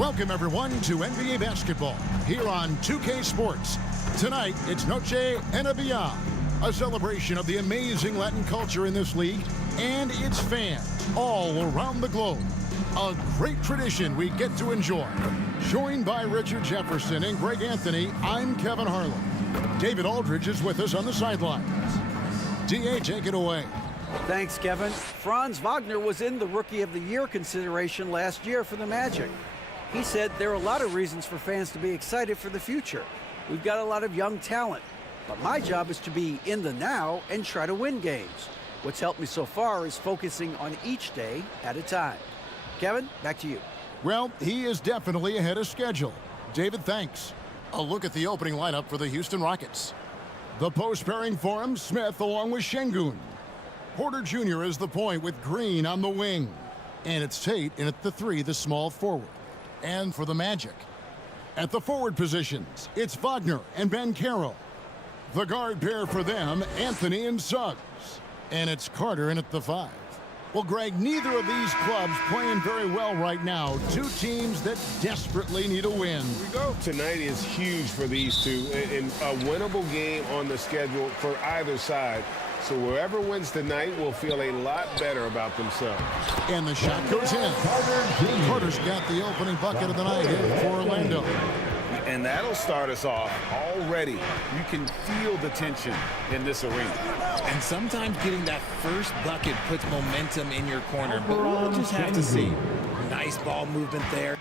Welcome, everyone, to NBA basketball here on 2K Sports. Tonight, it's Noche Enabia, a celebration of the amazing Latin culture in this league and its fans all around the globe. A great tradition we get to enjoy. Joined by Richard Jefferson and Greg Anthony, I'm Kevin Harlan. David Aldridge is with us on the sidelines. DA, take it away. Thanks, Kevin. Franz Wagner was in the Rookie of the Year consideration last year for the Magic. He said there are a lot of reasons for fans to be excited for the future. We've got a lot of young talent, but my job is to be in the now and try to win games. What's helped me so far is focusing on each day at a time. Kevin, back to you. Well, he is definitely ahead of schedule. David, thanks. A look at the opening lineup for the Houston Rockets. The post pairing for him, Smith along with Şengün. Porter Jr. is the point with Green on the wing. And it's Tate in at the 3, the small forward. And for the Magic, at the forward positions, it's Wagner and Banchero. The guard pair for them, Anthony and Suggs. And it's Carter in at the 5. Well, Greg, neither of these clubs playing very well right now. Two teams that desperately need a win. Here we go. Tonight is huge for these two, and a winnable game on the schedule for either side. So whoever wins tonight will feel a lot better about themselves. And the shot goes in. Carter's got the opening bucket of the night here for Orlando. And that'll start us off already. You can feel the tension in this arena. And sometimes getting that first bucket puts momentum in your corner. But we'll just have to see. Nice ball movement there.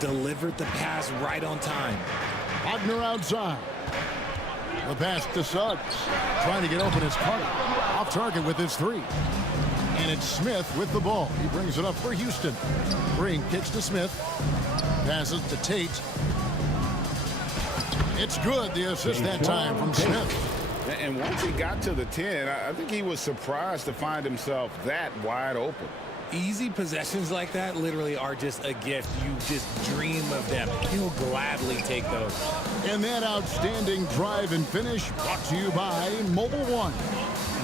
Delivered the pass right on time. Wagner outside. The pass to Suggs. Trying to get open is Carter. Off target with his 3. And it's Smith with the ball. He brings it up for Houston. Green kicks to Smith. Passes to Tate. It's good. The assist that time from Smith. And once he got to the 10, I think he was surprised to find himself that wide open. Easy possessions like that literally are just a gift. You just dream of them. He'll gladly take those. And that outstanding drive and finish brought to you by Mobile One.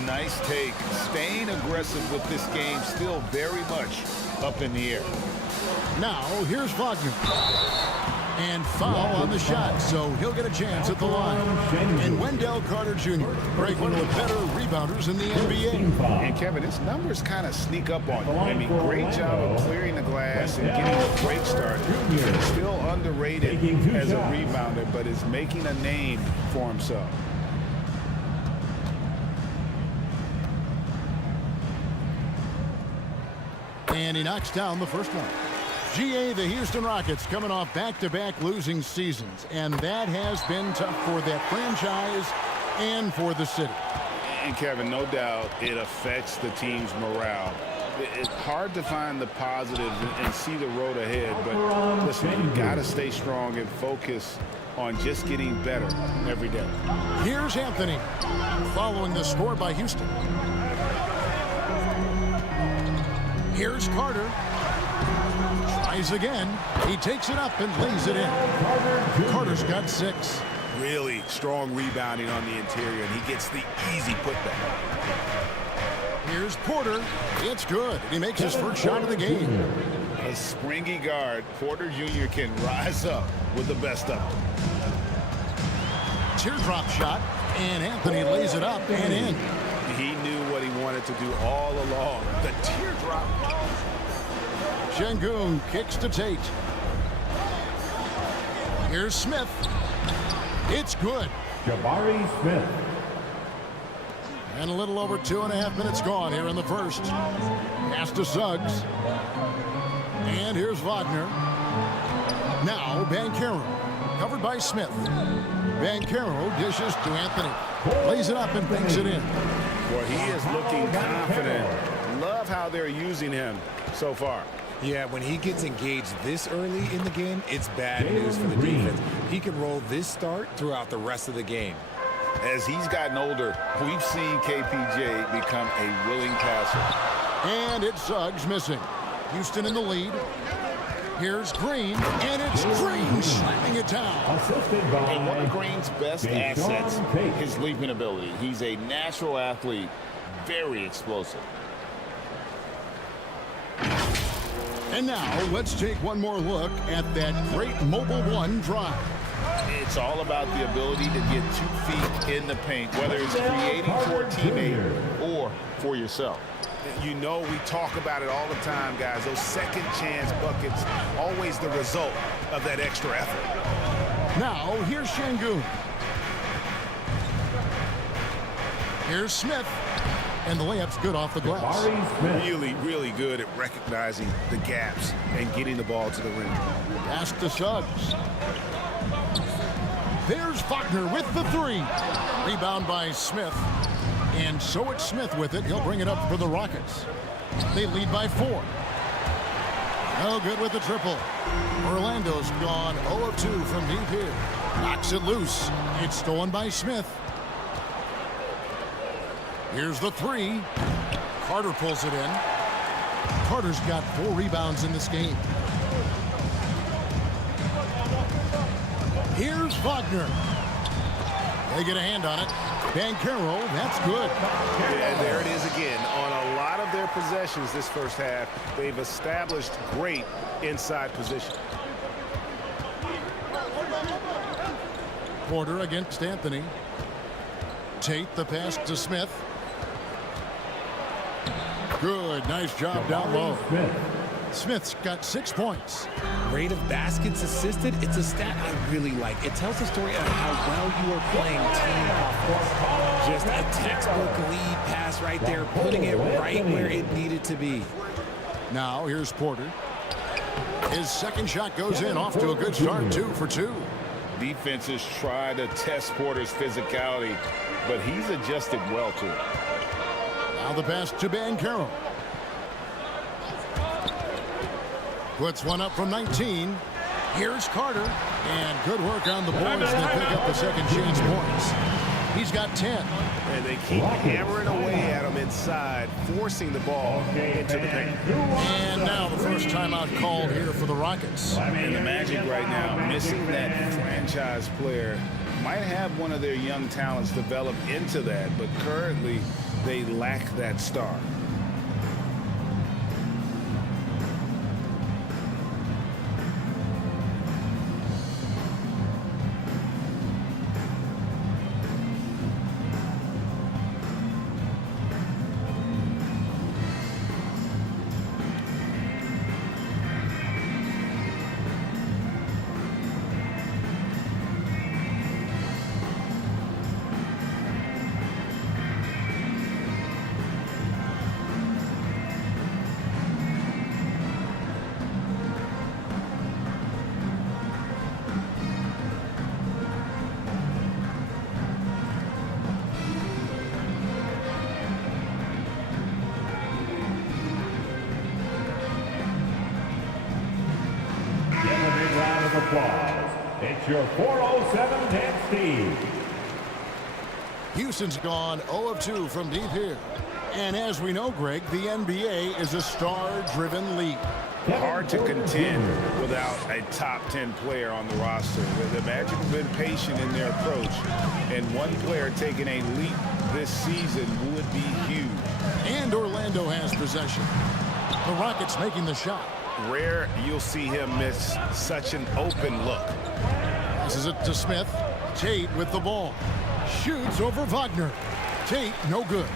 Nice take. Staying aggressive with this game, still very much up in the air. Now, here's Wagner. And foul on the shot, so he'll get a chance at the line. And Wendell Carter Jr., Greg, one of the better rebounders in the NBA. And Kevin, his numbers kind of sneak up on you. I mean, great job of clearing the glass and getting the break started. Still underrated as a rebounder, but is making a name for himself. And he knocks down the first one. GA, the Houston Rockets coming off back-to-back losing seasons, and that has been tough for that franchise and for the city. And Kevin, no doubt it affects the team's morale. It's hard to find the positives and see the road ahead, but listen, you got to stay strong and focus on just getting better every day. Here's Anthony following the score by Houston. Here's Carter. Tries again. He takes it up and lays it in. Carter's got 6. Really strong rebounding on the interior, and he gets the easy putback. Here's Porter. It's good. He makes his first shot of the game. A springy guard, Porter Jr. can rise up with the best of them. Teardrop shot, and Anthony lays it up and in. He knew what he wanted to do all along. The teardrop. Şengün kicks to Tate. Here's Smith. It's good. Jabari Smith. And a little over 2.5 minutes gone here in the first. Pass to Suggs. And here's Wagner. Now Banchero. Covered by Smith. Banchero dishes to Anthony. Lays it up and banks it in. Well, he is looking confident. Love how they're using him so far. Yeah, when he gets engaged this early in the game, it's bad news for the defense. He can roll this start throughout the rest of the game. As he's gotten older, we've seen KPJ become a willing passer. And it's Suggs missing. Houston in the lead. Here's Green, and it's Green slamming it down. And one of Green's best assets, his leaping ability. He's a natural athlete, very explosive. And now let's take one more look at that great Mobile One drive. It's all about the ability to get 2 feet in the paint, whether it's creating for a teammate or for yourself. You know, we talk about it all the time, guys. Those second chance buckets, always the result of that extra effort. Now, here's Şengün. Here's Smith. And the layup's good off the glass. Really, really good at recognizing the gaps and getting the ball to the rim. Pass to Suggs. There's Wagner with the three. Rebound by Smith. And so it's Smith with it. He'll bring it up for the Rockets. They lead by 4. No good with the triple. Orlando's gone 0 of 2 from deep here. Knocks it loose. It's stolen by Smith. Here's the three. Carter pulls it in. Carter's got 4 rebounds in this game. Here's Wagner. They get a hand on it. Banchero, that's good. Yeah, there it is again. On a lot of their possessions this first half, they've established great inside position. Porter against Anthony. Tate the pass to Smith. Good, nice job down low. Smith's got 6 points. Rate of baskets assisted, it's a stat I really like. It tells the story of how well you are playing team offense. Just a textbook lead pass right there, putting it right where it needed to be. Now here's Porter. His second shot goes in, off to a good start, 2 for 2. Defenses try to test Porter's physicality, but he's adjusted well to it. Now the pass to Banchero. Puts one up from 19. Here's Carter. And good work on the boards. They pick up the second chance points. He's got 10. And they keep hammering away at him inside, forcing the ball into the paint. And now the first timeout called here for the Rockets. And the Magic right now, missing that franchise player, might have one of their young talents develop into that, but currently they lack that star. It's your 407 Dan Steve. Houston's gone 0 of 2 from deep here. And as we know, Greg, the NBA is a star-driven league. Hard to contend without a top 10 player on the roster. The Magic have been patient in their approach, and one player taking a leap this season would be huge. And Orlando has possession. The Rockets making the shot. Rare you'll see him miss such an open look. Passes it to Smith. Tate with the ball. Shoots over Wagner. Tate, no good.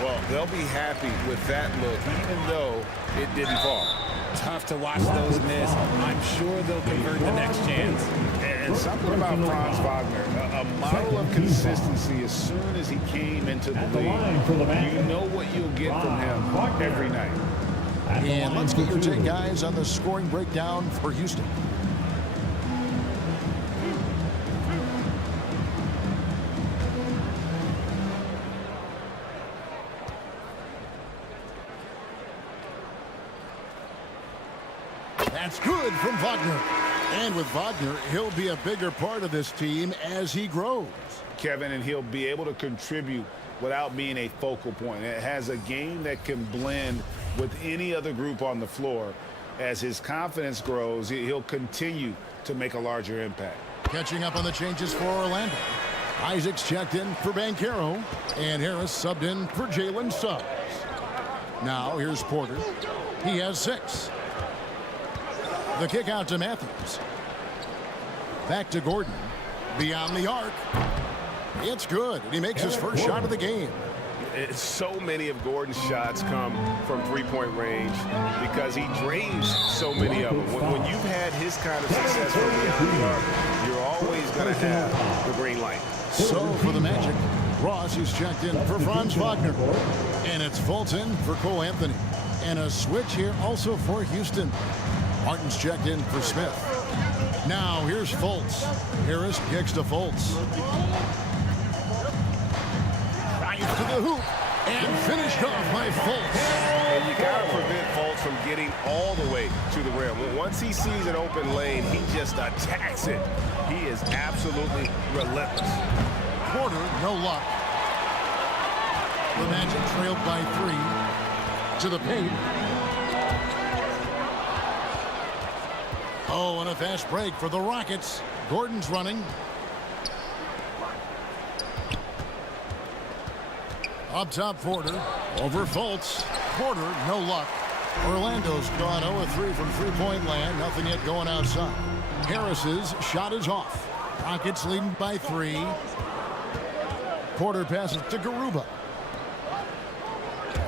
Well, they'll be happy with that look, even though it didn't fall. Tough to watch those miss. I'm sure they'll convert the next chance. And something about Franz Wagner, a model of consistency. As soon as he came into the league, you know what you'll get from him every night. And let's get your take, guys, on the scoring breakdown for Houston. That's good from Wagner. And with Wagner, he'll be a bigger part of this team as he grows. Kevin, and he'll be able to contribute without being a focal point. It has a game that can blend with any other group on the floor. As his confidence grows, he'll continue to make a larger impact. Catching up on the changes for Orlando. Isaacs checked in for Banchero, and Harris subbed in for Jalen Suggs. Now here's Porter. He has 6. The kick out to Matthews. Back to Gordon. Beyond the arc. It's good, and he makes his first shot of the game. So many of Gordon's shots come from three-point range because he drains so many of them. When you've had his kind of success from beyond the arc, you're always going to have the green light. So for the Magic, Ross is checked in for Franz Wagner. And it's Fulton for Cole Anthony. And a switch here also for Houston. Martin's checked in for Smith. Now here's Fultz. Harris kicks to Fultz. Drives to the hoop. And finished off by Fultz. And you got to prevent Fultz from getting all the way to the rim. Once he sees an open lane, he just attacks it. He is absolutely relentless. Porter, no luck. The Magic trailed by 3 to the paint. Oh, and a fast break for the Rockets. Gordon's running. Up top, Porter. Over Fultz. Porter, no luck. Orlando's gone 0-3 from three-point land. Nothing yet going outside. Harris's shot is off. Rockets leading by 3. Porter passes to Garuba.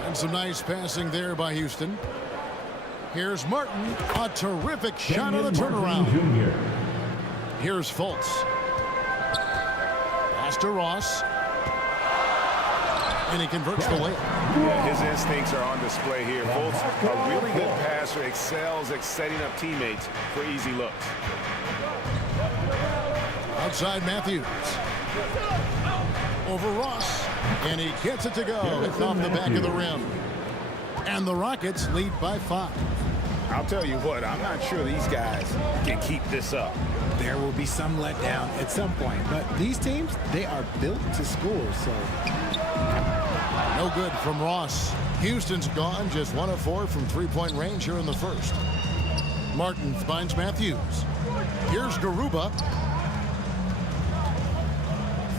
And some nice passing there by Houston. Here's Martin. A terrific shot on the turnaround. Here's Fultz. Pass to Ross. And he converts the layup. Yeah, his instincts are on display here. Fultz, a really good passer, excels at setting up teammates for easy looks. Outside Matthews. Over Ross. And he gets it to go. It's off the back of the rim. And the Rockets lead by 5. I'll tell you what, I'm not sure these guys can keep this up. There will be some letdown at some point, but these teams, they are built to score, so. No good from Ross. Houston's gone just 1 of 4 from three-point range here in the first. Martin finds Matthews. Here's Garuba.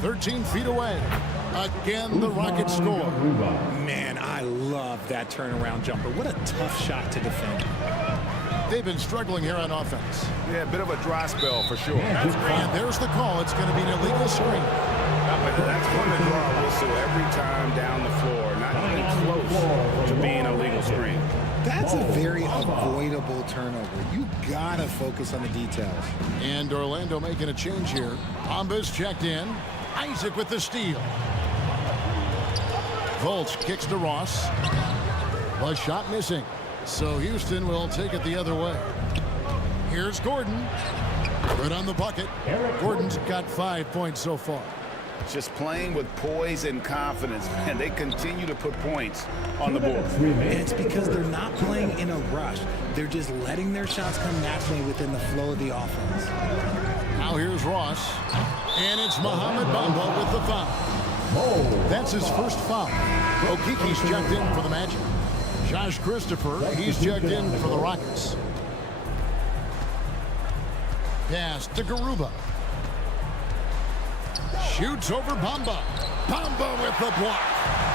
13 feet away. Again, the Rockets score. Man, I love that turnaround jumper. What a tough shot to defend. They've been struggling here on offense. Yeah, a bit of a dry spell for sure. And there's the call. It's going to be an illegal screen. That's going to draw a whistle every time down the floor. Not even close to being a legal screen. That's a very avoidable turnover. You gotta focus on the details. And Orlando making a change here. Bamba's checked in. Isaac with the steal. Fultz kicks to Ross. A shot missing. So Houston will take it the other way. Here's Gordon. Good on the bucket. Gordon's got 5 points so far. Just playing with poise and confidence, and they continue to put points on the board. And it's because they're not playing in a rush. They're just letting their shots come naturally within the flow of the offense. Now here's Ross. And it's Mohamed Bamba with the foul. That's his first foul. Okiki's checked in for the Magic. Josh Christopher, he's checked in for the Rockets. Pass to Garuba. Shoots over Bamba. Bamba with the block.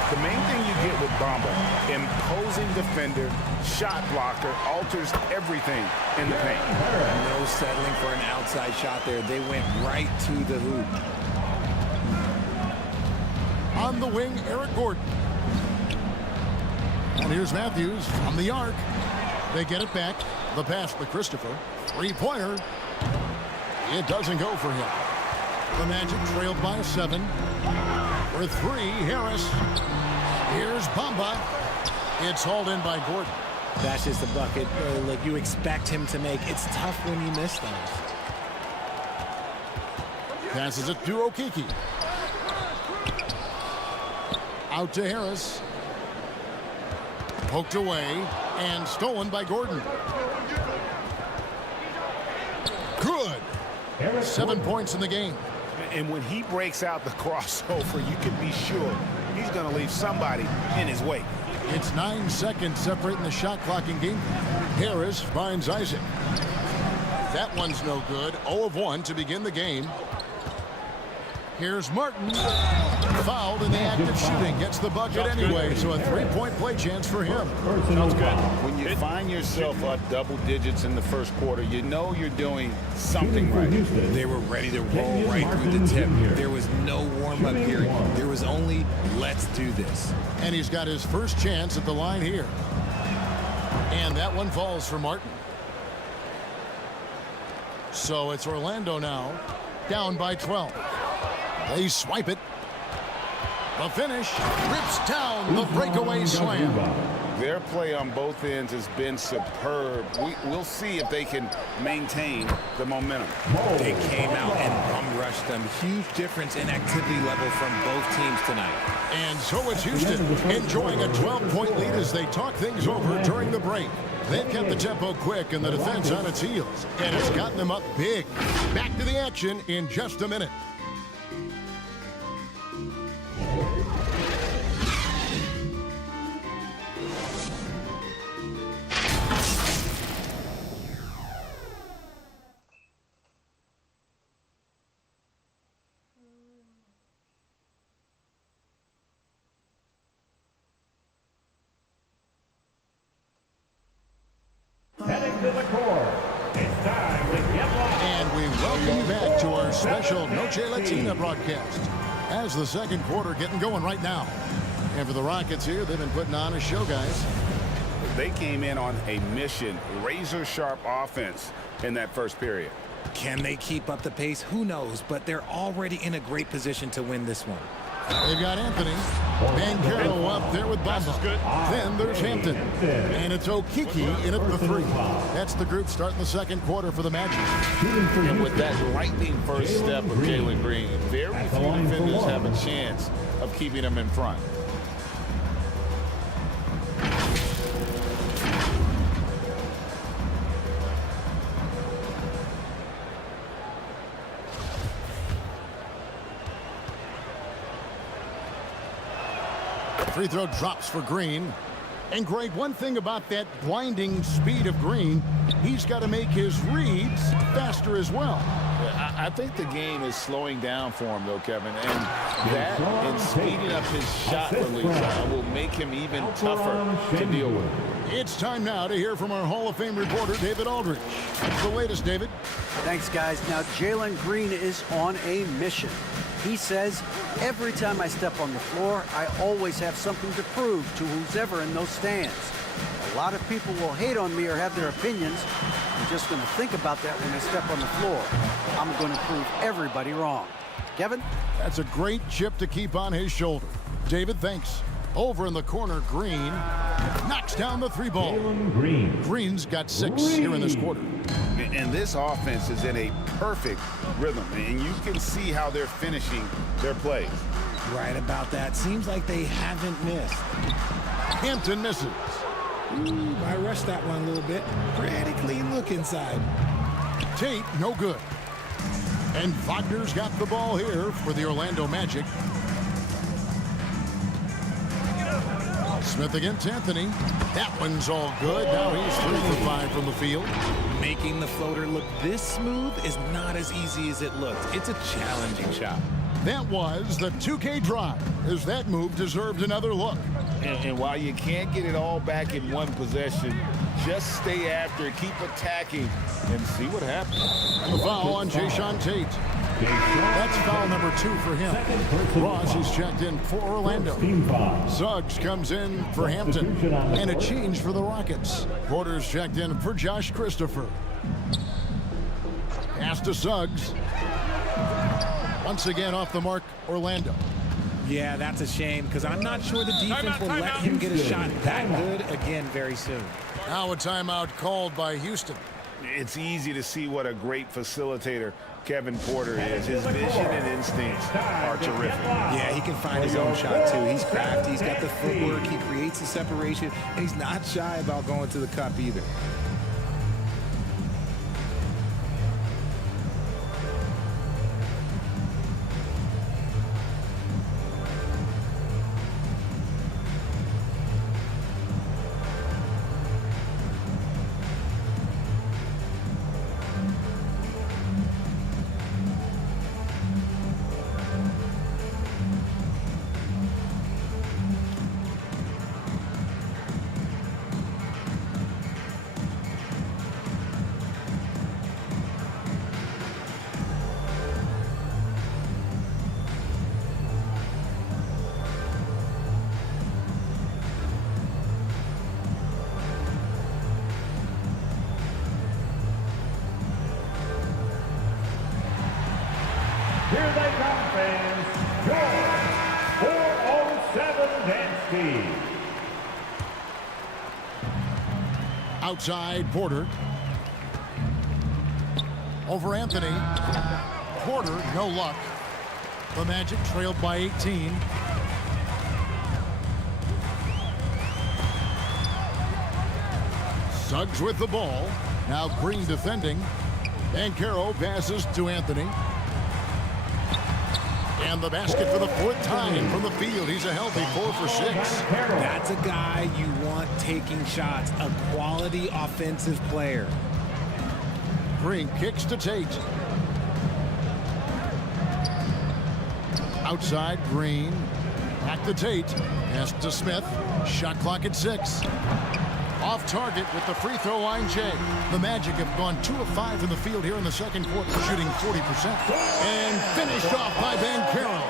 The main thing you get with Bamba, imposing defender, shot blocker, alters everything in the paint. No settling for an outside shot there. They went right to the hoop. On the wing, Eric Gordon. And here's Matthews from the arc. They get it back. The pass to Christopher. Three-pointer. It doesn't go for him. The Magic trailed by 7. For 3, Harris. Here's Bamba. It's hauled in by Gordon. That's just a bucket like you expect him to make. It's tough when you miss those. Passes it to Okiki. Out to Harris. Poked away and stolen by Gordon. 7 points in the game. And when he breaks out the crossover, you can be sure he's going to leave somebody in his wake. It's 9 seconds separating the shot clock in game. Harris finds Isaac. That one's no good. 0 of 1 to begin the game. Here's Martin. Fouled in the act of shooting. Gets the bucket anyway, so a 3-point play chance for him. Sounds good. When you find yourself up double digits in the first quarter, you know you're doing something right. They were ready to roll right through the tip. There was no warm-up period. There was only, let's do this. And he's got his first chance at the line here. And that one falls for Martin. So it's Orlando now, down by 12. They swipe it. The finish rips down the breakaway slam. Their play on both ends has been superb. We'll see if they can maintain the momentum. They came out and bum-rushed them. Huge difference in activity level from both teams tonight. And so it's Houston enjoying a 12-point lead as they talk things over during the break. They've kept the tempo quick and the defense on its heels, and it's gotten them up big. Back to the action in just a minute. Heading to the court, it's time to get live. And we welcome you back to our special Noche Latina broadcast as the second quarter getting going right now. And for the Rockets here, they've been putting on a show, guys. They came in on a mission, razor-sharp offense in that first period. Can they keep up the pace? Who knows, but they're already in a great position to win this one. They've got Anthony. Banchero up there with Bamba. Then there's Hampton. And it's Okeke in at the 3. That's the group starting the second quarter for the Magic. And with that lightning first step of Jalen Green, very few defenders have a chance of keeping him in front. Free throw drops for Green. And Greg, one thing about that blinding speed of Green, he's got to make his reads faster as well. I think the game is slowing down for him, though, Kevin. And that and speeding up his shot release will make him even tougher to deal with. It's time now to hear from our Hall of Fame reporter, David Aldridge. What's the latest, David? Thanks, guys. Now, Jalen Green is on a mission. He says, every time I step on the floor, I always have something to prove to who's ever in those stands. A lot of people will hate on me or have their opinions. I'm just going to think about that when I step on the floor. I'm going to prove everybody wrong. Kevin? That's a great chip to keep on his shoulder. David, thanks. Over in the corner, Green knocks down the 3 ball. Green's got 6 here in this quarter. And this offense is in a perfect rhythm, and you can see how they're finishing their plays. Right about that. Seems like they haven't missed. Hampton misses. Ooh, I rushed that one a little bit. Pretty clean look inside. Tate, no good. And Wagner's got the ball here for the Orlando Magic. Smith against Anthony. That one's all good. Now he's 3 for 5 from the field. Making the floater look this smooth is not as easy as it looked. It's a challenging shot. That was the 2K drive, as that move deserved another look. And while you can't get it all back in one possession, just stay after it, keep attacking, and see what happens. And the foul on Jae'Sean Tate. That's foul number 2 for him. Ross is checked in for Orlando. Suggs comes in for Hampton. And a change for the Rockets. Porter's checked in for Josh Christopher. Pass to Suggs. Once again off the mark, Orlando. Yeah, that's a shame because I'm not sure the defense will let him get a shot that good again very soon. Now a timeout called by Houston. It's easy to see what a great facilitator Kevin Porter is. His vision and instincts are terrific. Yeah, he can find his own shot too. He's crafty, he's got the footwork, he creates the separation, and he's not shy about going to the cup either. Here they come, fans. George 407 Dansky. Outside, Porter. Over Anthony. Porter, no luck. The Magic trailed by 18. Suggs with the ball. Now Green defending. Banchero passes to Anthony. And the basket for the fourth time from the field. He's a healthy 4 for 6. That's a guy you want taking shots, a quality offensive player. Green kicks to Tate. Outside, Green. Back to Tate. Pass to Smith. Shot clock at 6. Off target with the free throw line, Jay. The Magic have gone 2 of 5 in the field here in the second quarter, shooting 40%. And finished off by Banchero.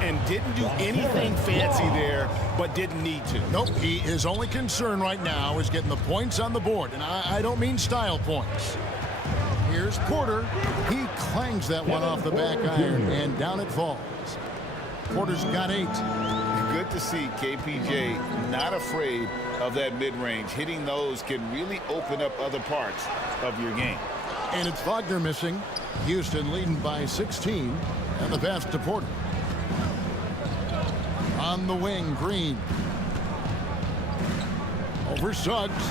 And didn't do anything fancy there, but didn't need to. Nope, his only concern right now is getting the points on the board. And I don't mean style points. Here's Porter. He clangs that one off the back iron, and down it falls. Porter's got 8. Good to see KPJ not afraid of that mid-range. Hitting those can really open up other parts of your game. And it's Wagner missing. Houston leading by 16. And the pass to Porter. On the wing, Green. Over Suggs.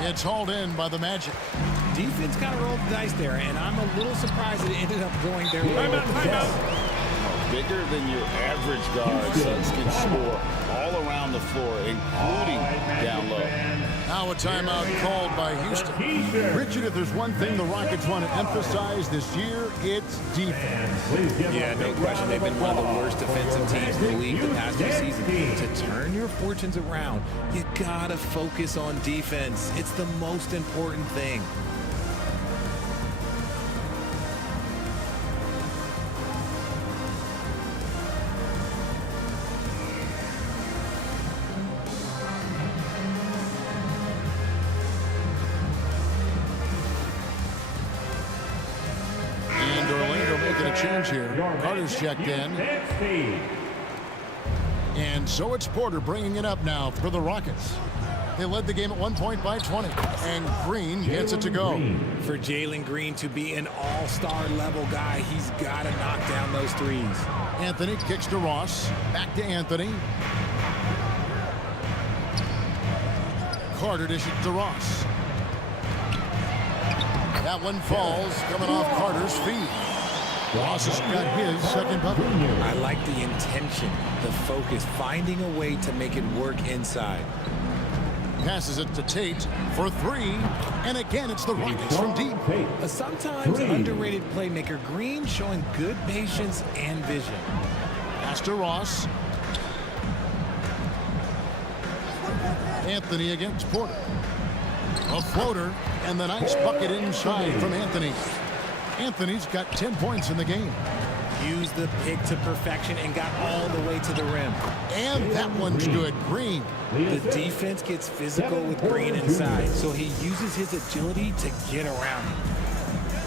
It's hauled in by the Magic. Defense kind of rolled the dice there, and I'm a little surprised that it ended up going their way. Bigger than your average guard, Suggs can score all around the floor, including down low. Now a timeout called by Houston. Richard, if there's one thing the Rockets want to emphasize this year, it's defense. Yeah, no question. They've been one of the worst defensive teams in the league the past few seasons. To turn your fortunes around, you gotta focus on defense. It's the most important thing. Change here. Carter's checked in. And so it's Porter bringing it up now for the Rockets. They led the game at one point by 20. And Green gets it to go. For Jalen Green to be an all-star level guy, he's got to knock down those threes. Anthony kicks to Ross. Back to Anthony. Carter dishes to Ross. That one falls, coming off Carter's feet. Ross has got his second bucket. I like the intention, the focus, finding a way to make it work inside. Passes it to Tate for 3. And again, it's the Rockets from deep. A sometimes underrated playmaker, Green showing good patience and vision. Pass to Ross. Anthony against Porter. A floater, and the nice bucket inside from Anthony. Anthony's got 10 points in the game. Used the pick to perfection and got all the way to the rim. And that one's good. Green. The defense gets physical with Green inside, so he uses his agility to get around him.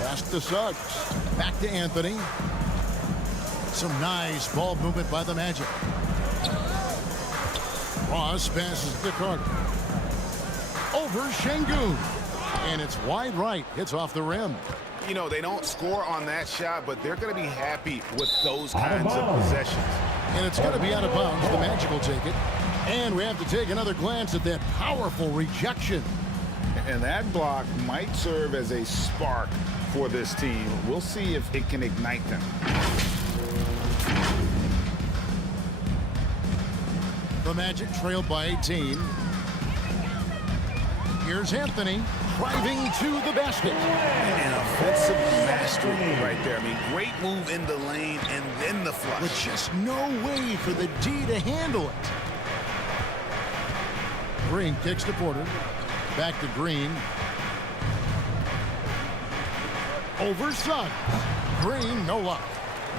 Pass to Suggs. Back to Anthony. Some nice ball movement by the Magic. Ross passes to Carter. Over Şengün. And it's wide right. Hits off the rim. You know, they don't score on that shot, but they're going to be happy with those kinds of possessions. And it's going to be out of bounds. The Magic will take it. And we have to take another glance at that powerful rejection. And that block might serve as a spark for this team. We'll see if it can ignite them. The Magic trailed by 18. Here's Anthony driving to the basket. An offensive mastery right there. I mean, great move in the lane and then the flush. With just no way for the D to handle it. Green kicks to Porter. Back to Green. Over Suggs. Green, no luck.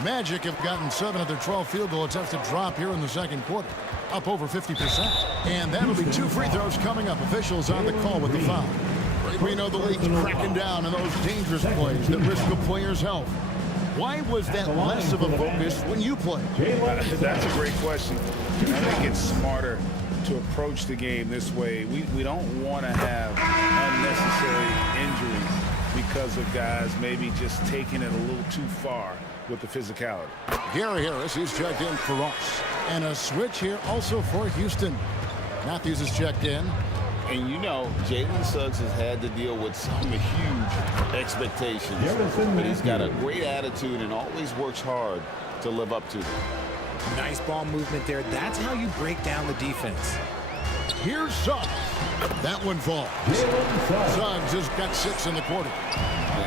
Magic have gotten 7 of their 12 field goal attempts to drop here in the second quarter. Up over 50%. And that'll be 2 free throws coming up. Officials on the call with the foul. We know the league's cracking down on those dangerous plays that risk a player's health. Why was that less of a focus when you played? That's a great question. I think it's smarter to approach the game this way. We don't want to have unnecessary injuries because of guys maybe just taking it a little too far with the physicality. Gary Harris, he's checked in for Ross. And a switch here also for Houston. Matthews is checked in. And you know, Jalen Suggs has had to deal with some huge expectations. But he's got a great attitude and always works hard to live up to them. Nice ball movement there. That's how you break down the defense. Here's Suggs. That one falls. Suggs has got 6 in the quarter.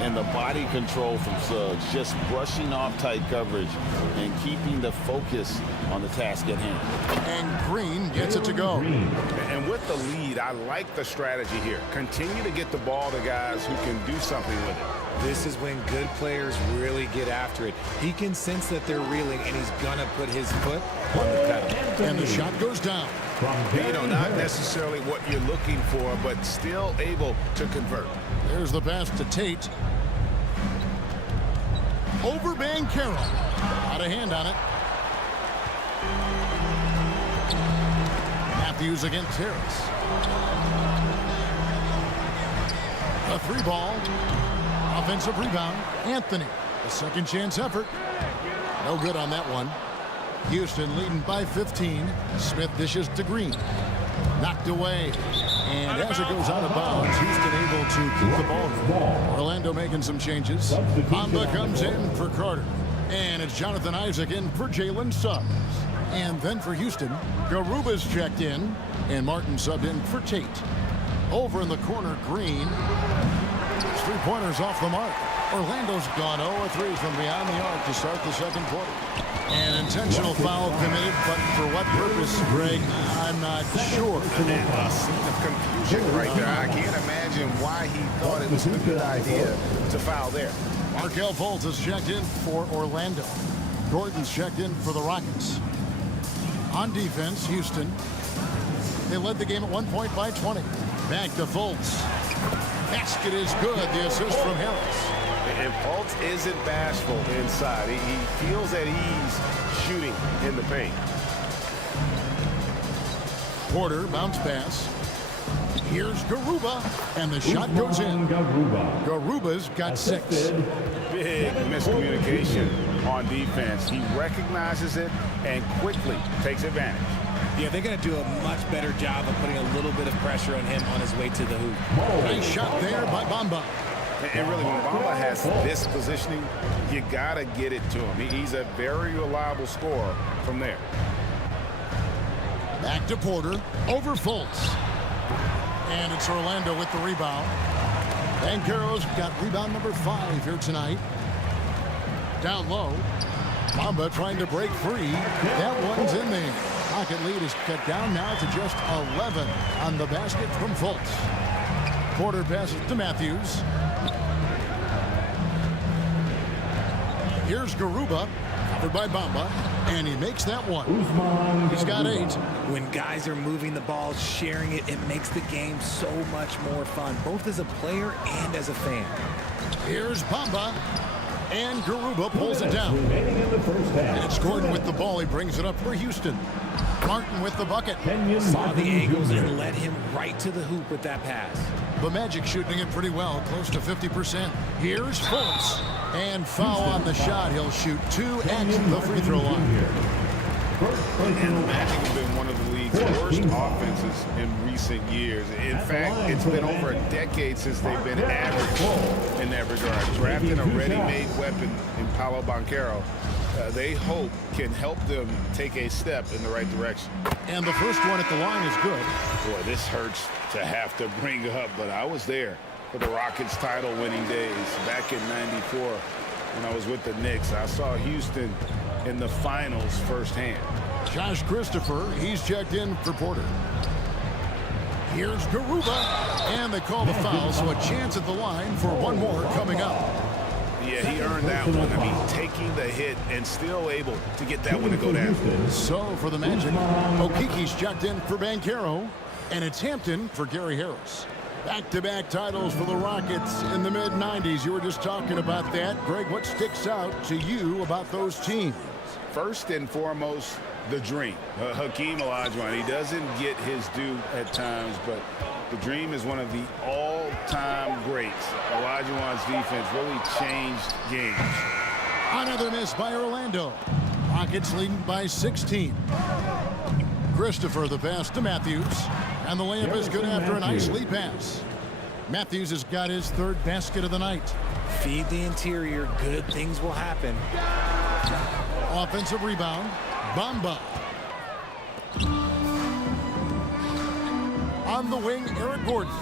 And the body control from Suggs, just brushing off tight coverage and keeping the focus on the task at hand. And Green gets it to go. And with the lead, I like the strategy here. Continue to get the ball to guys who can do something with it. This is when good players really get after it. He can sense that they're reeling, and he's going to put his foot on the pedal. And the shot goes down. You know, not necessarily what you're looking for, but still able to convert. There's the pass to Tate. Over Banchero. Out of hand on it. Matthews against Harris. A 3-ball. Offensive rebound. Anthony. A second chance effort. No good on that one. Houston leading by 15. Smith dishes to Green. Knocked away. And as it goes out of bounds, Houston able to keep the ball. Orlando making some changes. Bamba comes in for Carter. And it's Jonathan Isaac in for Jalen Suggs. And then for Houston, Garuba's checked in. And Martin subbed in for Tate. Over in the corner, Green. 3-pointers off the mark. Orlando's gone 0-3 from beyond the arc to start the second quarter. An intentional foul committed, but for what purpose, Greg, I'm not sure. And a scene of confusion right there. I can't imagine why he thought it was a good idea to foul there. Markelle Fultz is checked in for Orlando. Gordon's checked in for the Rockets. On defense, Houston. They led the game at 1 point by 20. Back to Fultz. Basket is good. The assist from Harris. And Fultz isn't bashful inside. He feels at ease shooting in the paint. Porter bounce pass. Here's Garuba, and the shot goes in. Garuba's got 6. Big miscommunication on defense. He recognizes it and quickly takes advantage. Yeah, they're going to do a much better job of putting a little bit of pressure on him on his way to the hoop. Nice shot there by Bamba. And really, when Bamba has this positioning, you got to get it to him. He's a very reliable scorer from there. Back to Porter. Over Fultz. And it's Orlando with the rebound. Banchero's got rebound number 5 here tonight. Down low. Bamba trying to break free. That one's in there. Pocket lead is cut down now to just 11 on the basket from Fultz. Porter passes to Matthews. Here's Garuba, covered by Bamba, and he makes that one. He's got 8. When guys are moving the ball, sharing it, it makes the game so much more fun, both as a player and as a fan. Here's Bamba, and Garuba pulls it down. And it's Gordon with the ball. He brings it up for Houston. Martin with the bucket. Saw the angles and led him right to the hoop with that pass. The Magic shooting it pretty well, close to 50%. Here's Fultz. And foul on the shot. He'll shoot 2 at the free throw line. And the Magic have been one of the league's worst offenses in recent years. In fact, it's been over a decade since they've been average in that regard. Drafting a ready-made weapon in Paolo Banchero, they hope can help them take a step in the right direction. And the first one at the line is good. Boy, this hurts to have to bring up, but I was there for the Rockets title-winning days back in '94 when I was with the Knicks. I saw Houston in the finals firsthand. Josh Christopher, he's checked in for Porter. Here's Garuba, and they call the foul, so a chance at the line for one more coming up. Yeah, he earned that one. I mean, taking the hit and still able to get that one to go down. So for the Magic, Okiki's checked in for Banchero, and it's Hampton for Gary Harris. Back-to-back titles for the Rockets in the mid-90s. You were just talking about that. Greg, what sticks out to you about those teams? First and foremost, the dream. Hakeem Olajuwon, he doesn't get his due at times, but the dream is one of the all-time greats. Olajuwon's defense really changed games. Another miss by Orlando. Rockets leading by 16. Christopher the pass to Matthews. And the layup is good after a nice lead pass. Matthews has got his third basket of the night. Feed the interior. Good things will happen. Offensive rebound. Bamba. On the wing, Eric Gordon.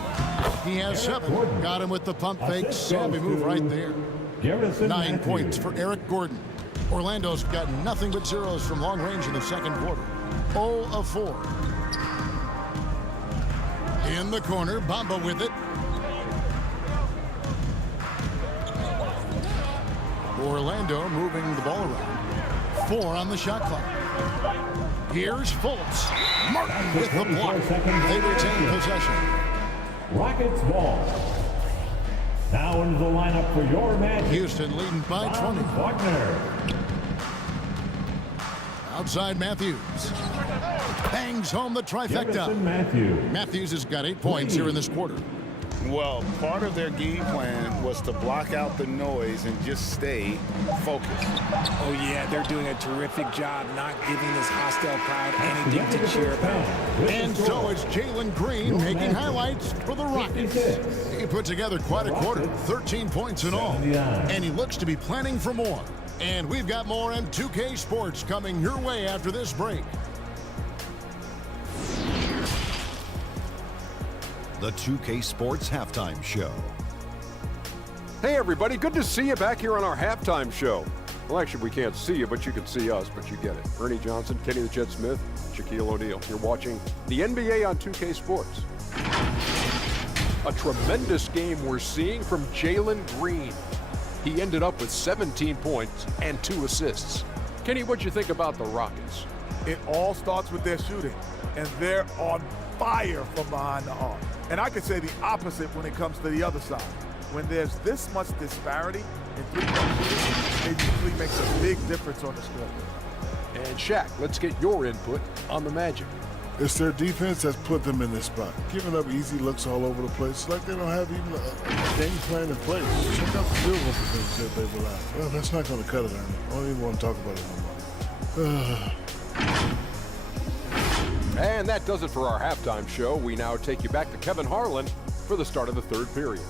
He has 7. Got him with the pump fake. Savvy move right there. 9 points for Eric Gordon. Orlando's got nothing but zeros from long range in the second quarter. 0 of 4. In the corner, Bamba with it. Orlando moving the ball around. 4 on the shot clock. Here's Fultz. Martin with the block. They retain possession. Rockets ball. Now into the lineup for your match. Houston leading by 20. Wagner. Outside Matthews. Bangs home the trifecta. Matthews has got 8 points here in this quarter. Well, part of their game plan was to block out the noise and just stay focused. Oh, yeah, they're doing a terrific job not giving this hostile crowd anything to cheer about. And so it's Jalen Green making highlights for the Rockets. He put together quite a quarter, 13 points in all. And he looks to be planning for more. And we've got more M2K Sports coming your way after this break. The 2K Sports Halftime Show. Hey everybody, good to see you back here on our halftime show. Well, actually we can't see you, but you can see us, but you get it. Ernie Johnson, Kenny the Jet Smith, Shaquille O'Neal. You're watching the NBA on 2K Sports. A tremendous game we're seeing from Jalen Green. He ended up with 17 points and 2 assists. Kenny, what'd you think about the Rockets? It all starts with their shooting, and they're on fire from behind the arc. And I could say the opposite when it comes to the other side. When there's this much disparity in three-point shooting, it usually makes a big difference on the scoreboard. And Shaq, let's get your input on the Magic. It's their defense that's put them in this spot. Giving up easy looks all over the place. It's like they don't have even a game plan in place. Check out the field goal percentage that they rely on. Well, that's not going to cut it, Ernie. I don't even want to talk about it no more. And that does it for our halftime show. We now take you back to Kevin Harlan for the start of the third period.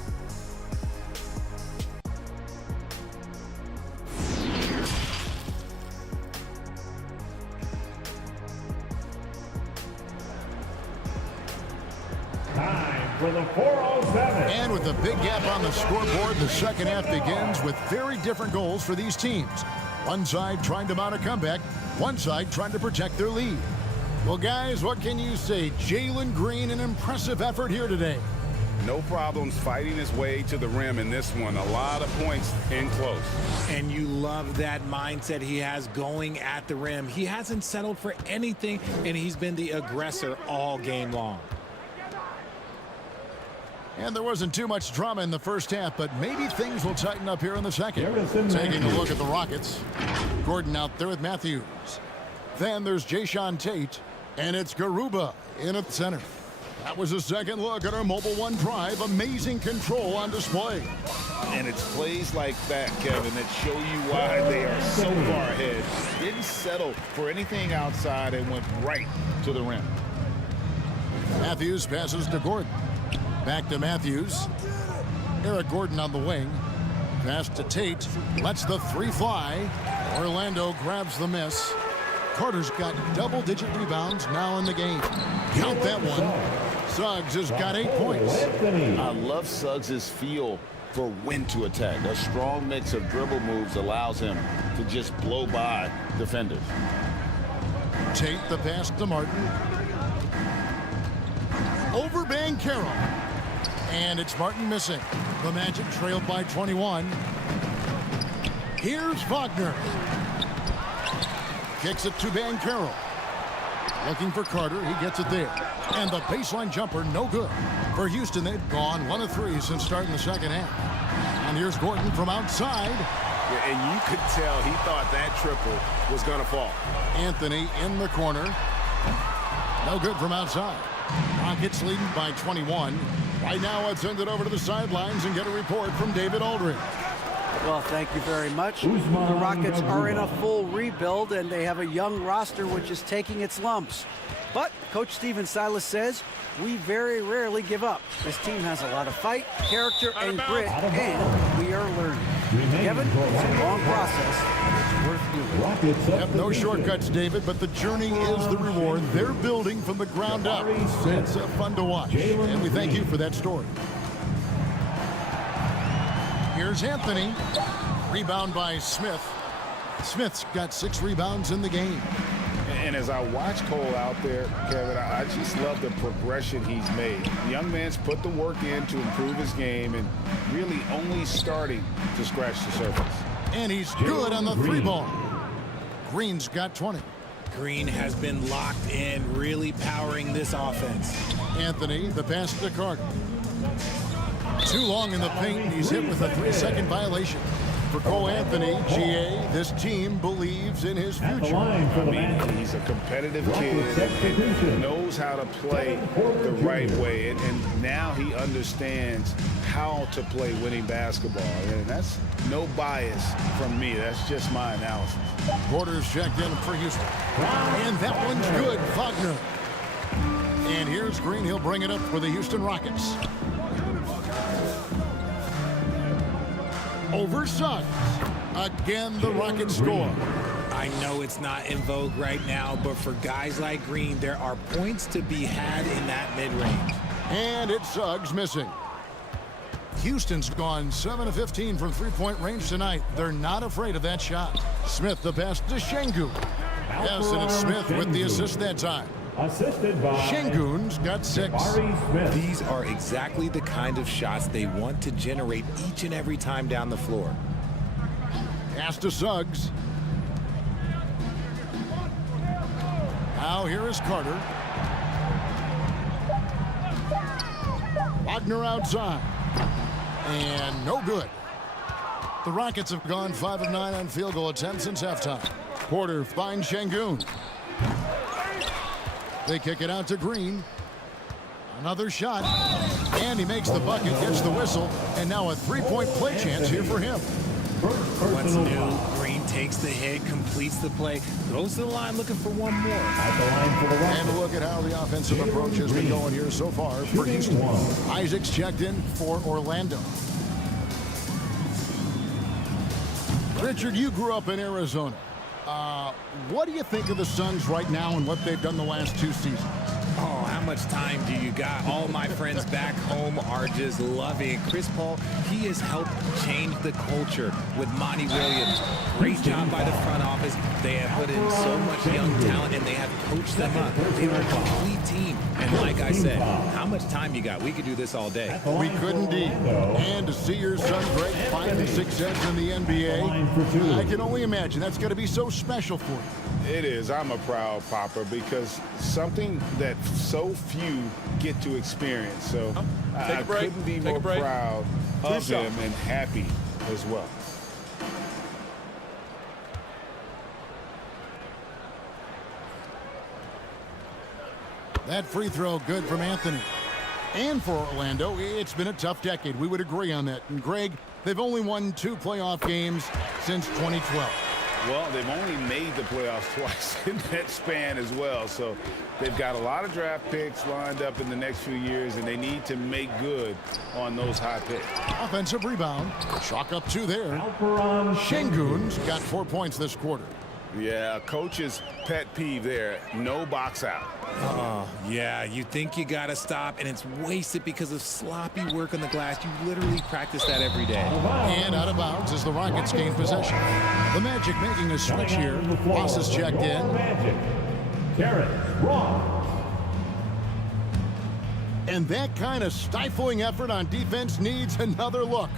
Time for the 407. And with a big gap on the scoreboard, the second half begins with very different goals for these teams. One side trying to mount a comeback, one side trying to protect their lead. Well, guys, what can you say? Jalen Green, an impressive effort here today. No problems fighting his way to the rim in this one. A lot of points in close. And you love that mindset he has going at the rim. He hasn't settled for anything, and he's been the aggressor all game long. And there wasn't too much drama in the first half, but maybe things will tighten up here in the second. Taking a look at the Rockets. Gordon out there with Matthews. Then there's Jae'Sean Tate, and it's Garuba in at center. That was a second look at our Mobile One drive. Amazing control on display. And it's plays like that, Kevin, that show you why they are so far ahead. Didn't settle for anything outside and went right to the rim. Matthews passes to Gordon. Back to Matthews. Eric Gordon on the wing. Pass to Tate. Lets the 3 fly. Orlando grabs the miss. Carter's got double-digit rebounds now in the game. Count that one. Suggs has got 8 points. I love Suggs' feel for when to attack. A strong mix of dribble moves allows him to just blow by defenders. Tate the pass to Martin. Over Banchero. And it's Martin missing. The Magic trailed by 21. Here's Wagner. Kicks it to Banchero. Looking for Carter. He gets it there. And the baseline jumper, no good. For Houston, they've gone 1 of 3 since starting the second half. And here's Gordon from outside. Yeah, and you could tell he thought that triple was going to fall. Anthony in the corner. No good from outside. Rockets leading by 21. Right now, let's send it over to the sidelines and get a report from David Aldridge. Well, thank you very much. The Rockets are in a full rebuild, and they have a young roster which is taking its lumps. But Coach Stephen Silas says, we very rarely give up. This team has a lot of fight, character, and grit, and we are learning. Kevin, it's a long process, and it's worth doing. Yep, no shortcuts, David, but the journey is the reward. They're building from the ground up. It's fun to watch, and we thank you for that story. Here's Anthony. Rebound by Smith. Smith's got 6 rebounds in the game. And as I watch Cole out there, Kevin, I just love the progression he's made. The young man's put the work in to improve his game and really only starting to scratch the surface. And he's good on the 3-ball. Green's got 20. Green has been locked in, really powering this offense. Anthony, the pass to Carter. Too long in the paint. He's hit with a 3-second violation. For Cole Anthony, GA, this team believes in his future. I mean, he's a competitive kid and knows how to play the right way. And now he understands how to play winning basketball. And that's no bias from me. That's just my analysis. Porter's checked in for Houston. And that one's good, Wagner. And here's Green. He'll bring it up for the Houston Rockets. Over Suggs. Again, the Rockets score. I know it's not in vogue right now, but for guys like Green, there are points to be had in that mid-range. And it's Suggs missing. Houston's gone 7 of 15 from 3-point range tonight. They're not afraid of that shot. Smith the pass to Şengün. Yes, and it's Smith with the assist that time. Assisted by Şengün's got 6. These are exactly the kind of shots they want to generate each and every time down the floor. Pass to Suggs. Now here is Carter. Wagner outside. And no good. The Rockets have gone 5 of 9 on field goal attempts since halftime. Porter finds Şengün. They kick it out to Green. Another shot. And he makes the bucket, gets the whistle, and now a 3-point play chance here for him. What's new? Green takes the hit, completes the play, goes to the line looking for one more. At the line for the Rockets. And look at how the offensive approach has been going here so far for Houston. Isaac's checked in for Orlando. Richard, you grew up in Arizona. What do you think of the Suns right now and what they've done the last 2 seasons? Oh, how much time do you got? All my friends back home are just loving it. Chris Paul, he has helped change the culture with Monty Williams. Great job by the front office. They have put in so much young talent, and they have coached them up. They are a complete team. And like I said, how much time you got? We could do this all day. We could indeed. And to see your son Greg finding success in the NBA, I can only imagine that's going to be so special for you. It is. I'm a proud papa because something that so few get to experience. So I couldn't be more proud of him and happy as well. That free throw good from Anthony. And for Orlando, it's been a tough decade. We would agree on that. And Greg, they've only won 2 playoff games since 2012. Well, they've only made the playoffs twice in that span as well. So they've got a lot of draft picks lined up in the next few years, and they need to make good on those high picks. Offensive rebound. Chalk up 2 there. Şengün's got 4 points this quarter. Yeah, coach's pet peeve there. No box out. Oh, yeah, you think you got to stop, and it's wasted because of sloppy work on the glass. You literally practice that every day. And out of bounds as the Rockets gain possession. The Magic making a switch here. Ross is checked in. And that kind of stifling effort on defense needs another look.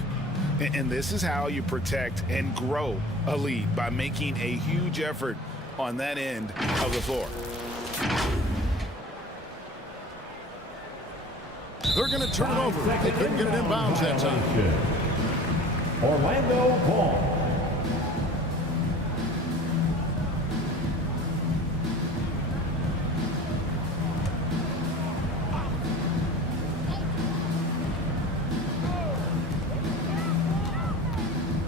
And this is how you protect and grow a lead, by making a huge effort on that end of the floor. They're going to turn it over. They couldn't get it in bounds that time. Orlando Paul.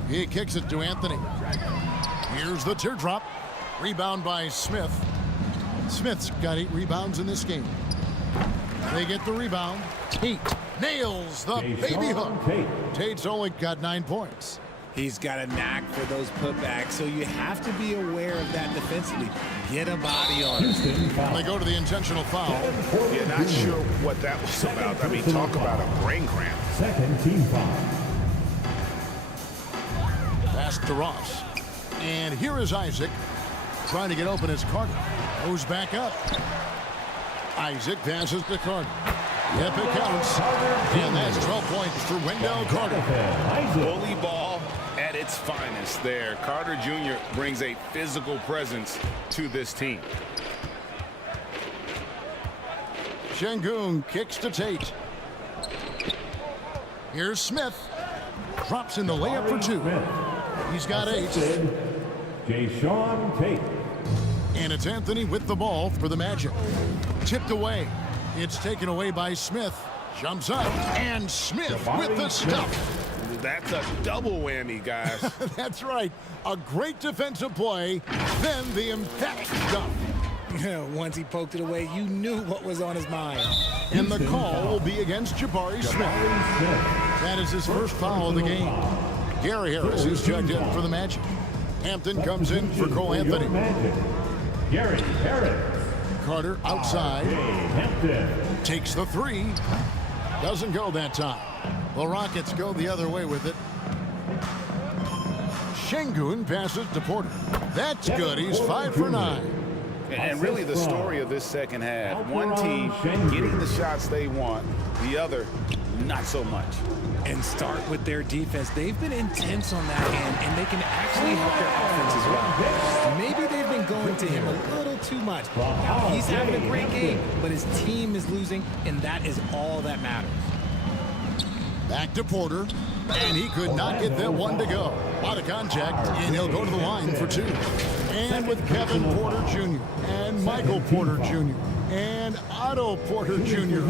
He kicks it to Anthony. Here's the teardrop. Rebound by Smith. Smith's got 8 rebounds in this game. They get the rebound. Tate nails the baby hook. Tate's only got 9 points. He's got a knack for those putbacks, so you have to be aware of that defensively. Get a body on it. They go to the intentional foul. Yeah, not sure what that was about. I mean, talk about a brain cramp. Second team foul. Pass to Ross. And here is Isaac trying to get open as Carter goes back up. Isaac passes to Carter. Yep, it counts. And that's 12 points for Wendell Carter. Bully ball at its finest there. Carter Jr. brings a physical presence to this team. Şengün kicks to Tate. Here's Smith. Drops in the layup for 2. He's got 8. Jayshawn Tate. And it's Anthony with the ball for the Magic. Tipped away. It's taken away by Smith. Jumps up. And Smith with the stuff. That's a double whammy, guys. That's right. A great defensive play. Then the emphatic stuff. Once he poked it away, you knew what was on his mind. And the call will be against Jabari Smith. That is his first foul of the game. Gary Harris is checked in for the Magic. Hampton comes in for Cole Anthony. Gary Harris. Carter outside. Hampton. Takes the 3. Doesn't go that time. The Rockets go the other way with it. Şengün passes to Porter. That's good. He's 5 for 9. And really the story of this second half. One team getting the shots they want, the other not so much. And start with their defense. They've been intense on that end, and they can actually help their offense as well. Maybe they've been going to him a little too much. Now, he's having a great game, but his team is losing, and that is all that matters. Back to Porter, and he could not get that one to go. Out of contact, and he'll go to the line for 2. And with Kevin Porter Jr. and Michael Porter Jr. and Otto Porter Jr.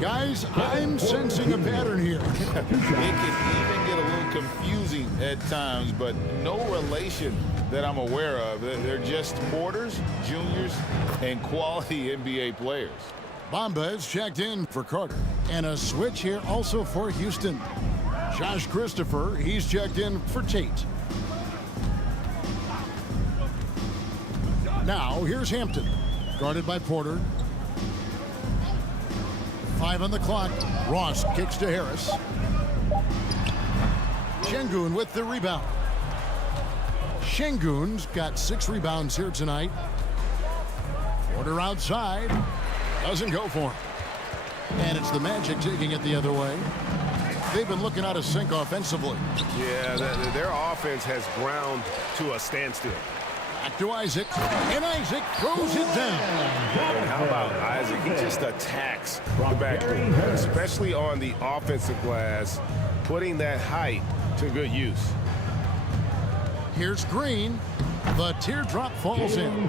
Guys, I'm sensing a pattern here. It can even get a little confusing at times, but no relation that I'm aware of. They're just Porters, Juniors, and quality NBA players. Bamba is checked in for Carter. And a switch here also for Houston. Josh Christopher, he's checked in for Tate. Now, here's Hampton. Guarded by Porter. 5 on the clock. Ross kicks to Harris. Şengün with the rebound. Şengün's got 6 rebounds here tonight. Porter outside. Doesn't go for him. And it's the Magic taking it the other way. They've been looking out of sync offensively. Yeah, their offense has ground to a standstill. Back to Isaac. And Isaac throws it down. And how about Isaac? He just attacks the backcourt, especially on the offensive glass, putting that height to good use. Here's Green. The teardrop falls in.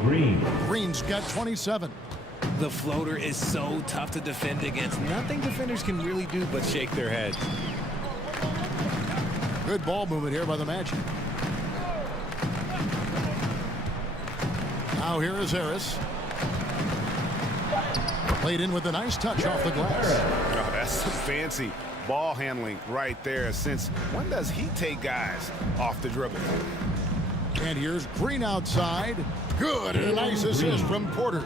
Green's got 27. The floater is so tough to defend against. Nothing defenders can really do but shake their heads. Good ball movement here by the Magic. Now here is Harris. Played in with a nice touch off the glass. Oh, that's some fancy ball handling right there. Since when does he take guys off the dribble? And here's Green outside. Good, and a nice assist from Porter.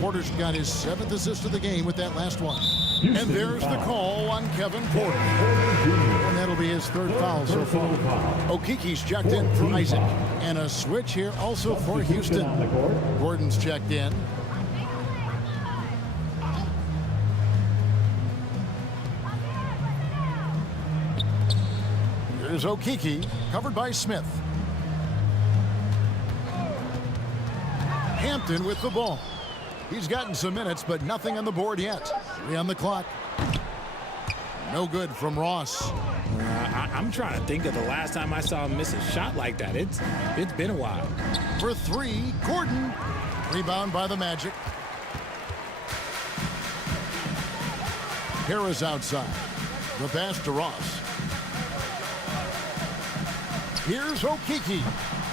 Porter's got his 7th assist of the game with that last one. And there's the call on Kevin Porter. And that'll be his 3rd foul so far. Okiki's checked in for Isaac. And a switch here also for Houston. Gordon's checked in. Here's Okiki, covered by Smith. Hampton with the ball. He's gotten some minutes, but nothing on the board yet. 3 on the clock. No good from Ross. I'm trying to think of the last time I saw him miss a shot like that. It's been a while. For 3, Gordon. Rebound by the Magic. Harris outside. The pass to Ross. Here's Okeke.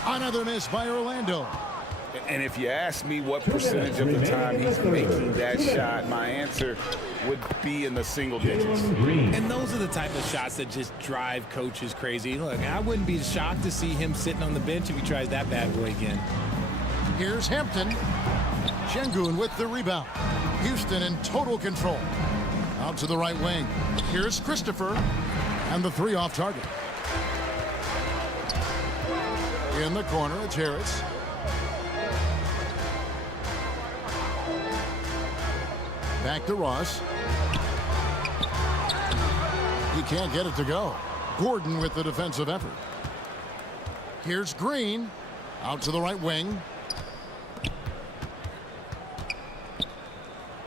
Another miss by Orlando. And if you ask me what percentage of the time he's making that shot, my answer would be in the single digits. And those are the type of shots that just drive coaches crazy. Look, I wouldn't be shocked to see him sitting on the bench if he tries that bad boy again. Here's Hampton. Şengün with the rebound. Houston in total control. Out to the right wing. Here's Christopher. And the 3 off target. In the corner, it's Harris. Back to Ross. He can't get it to go. Gordon with the defensive effort. Here's Green. Out to the right wing.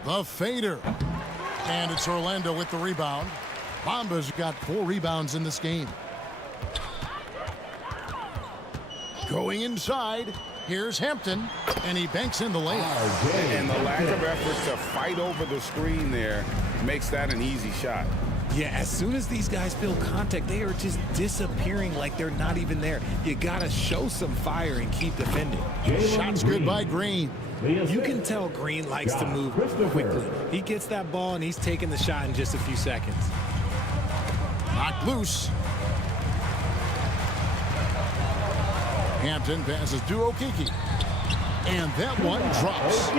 The fader. And it's Orlando with the rebound. Bamba's got 4 rebounds in this game. Going inside. Here's Hampton, and he banks in the layup. And the lack of effort to fight over the screen there makes that an easy shot. Yeah, as soon as these guys feel contact, they are just disappearing like they're not even there. You got to show some fire and keep defending. Shots good by Green. You can tell Green likes to move quickly. He gets that ball, and he's taking the shot in just a few seconds. Knocked loose. Hampton passes to Okeke. And that one drops.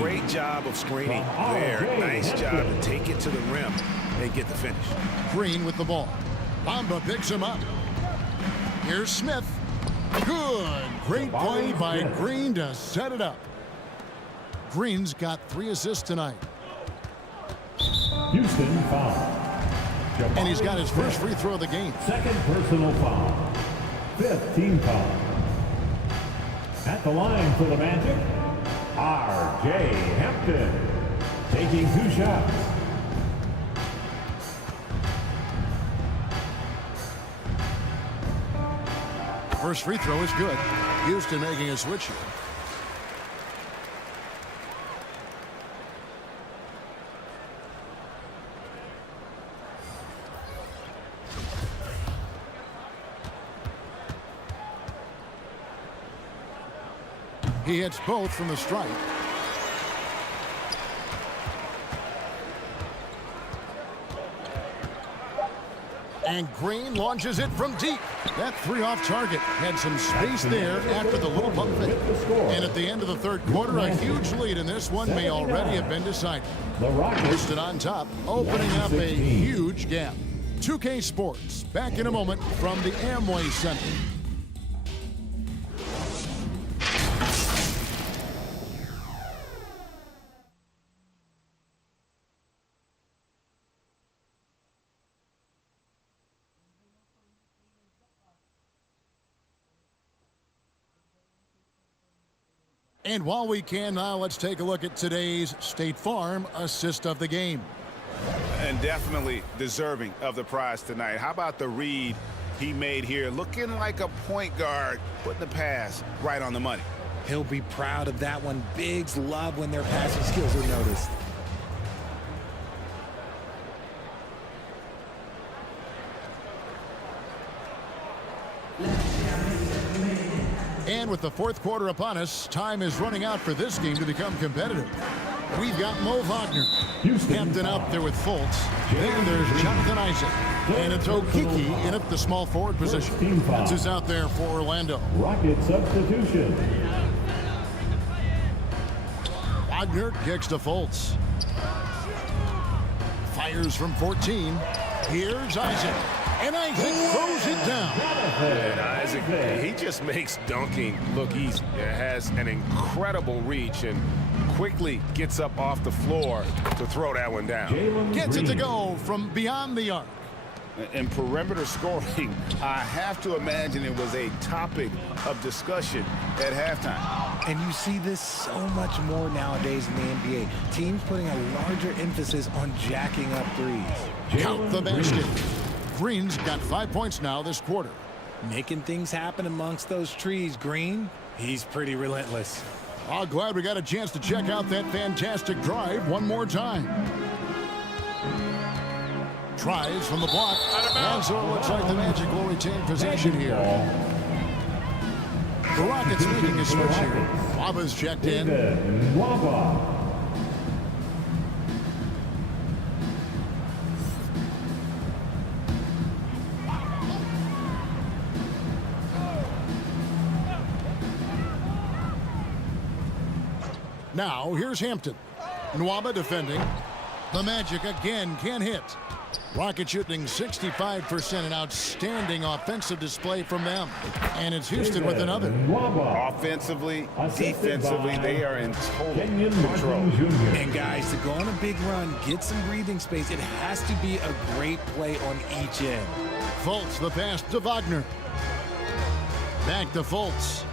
Great job of screening there. Nice job to take it to the rim and get the finish. Green with the ball. Bamba picks him up. Here's Smith. Good. Great play by Green to set it up. Green's got 3 assists tonight. Houston foul. And he's got his first free throw of the game. Second personal foul. 5th team foul. At the line for the Magic, R.J. Hampton, taking 2 shots. First free throw is good. Houston making a switch here. He hits both from the stripe. And Green launches it from deep. That 3 off target had some space there after the little pump fake. And at the end of the 3rd quarter, a huge lead in this one may already have been decided. Houston on top, opening up a huge gap. 2K Sports, back in a moment from the Amway Center. And while we can now, let's take a look at today's State Farm assist of the game. And definitely deserving of the prize tonight. How about the read he made here? Looking like a point guard, putting the pass right on the money. He'll be proud of that one. Bigs love when their passing skills are noticed. And with the 4th quarter upon us, time is running out for this game to become competitive. We've got Mo Wagner. Hampton out there with Fultz. Then there's Jonathan Isaac. And it's Okeke in at the small forward position. That's who's out there for Orlando. Rocket substitution. Wagner kicks to Fultz. Fires from 14. Here's Isaac. And Isaac throws it down. And Isaac, he just makes dunking look easy. It has an incredible reach and quickly gets up off the floor to throw that one down. Gets it to go from beyond the arc. And perimeter scoring, I have to imagine it was a topic of discussion at halftime. And you see this so much more nowadays in the NBA. Teams putting a larger emphasis on jacking up threes. Count the basket. Green's got 5 points now this quarter. Making things happen amongst those trees, Green. He's pretty relentless. Oh, glad we got a chance to check out that fantastic drive one more time. Tries from the block. And so it looks like the Magic will retain possession here. The Rockets making a switch here. Waba's checked in. Waba. Now, here's Hampton. Nwaba defending. The Magic again can't hit. Rocket shooting 65%, an outstanding offensive display from them. And it's Houston with another. Offensively, defensively, they are in total control. And guys, to go on a big run, get some breathing space, it has to be a great play on each end. Fultz the pass to Wagner. Back to Fultz.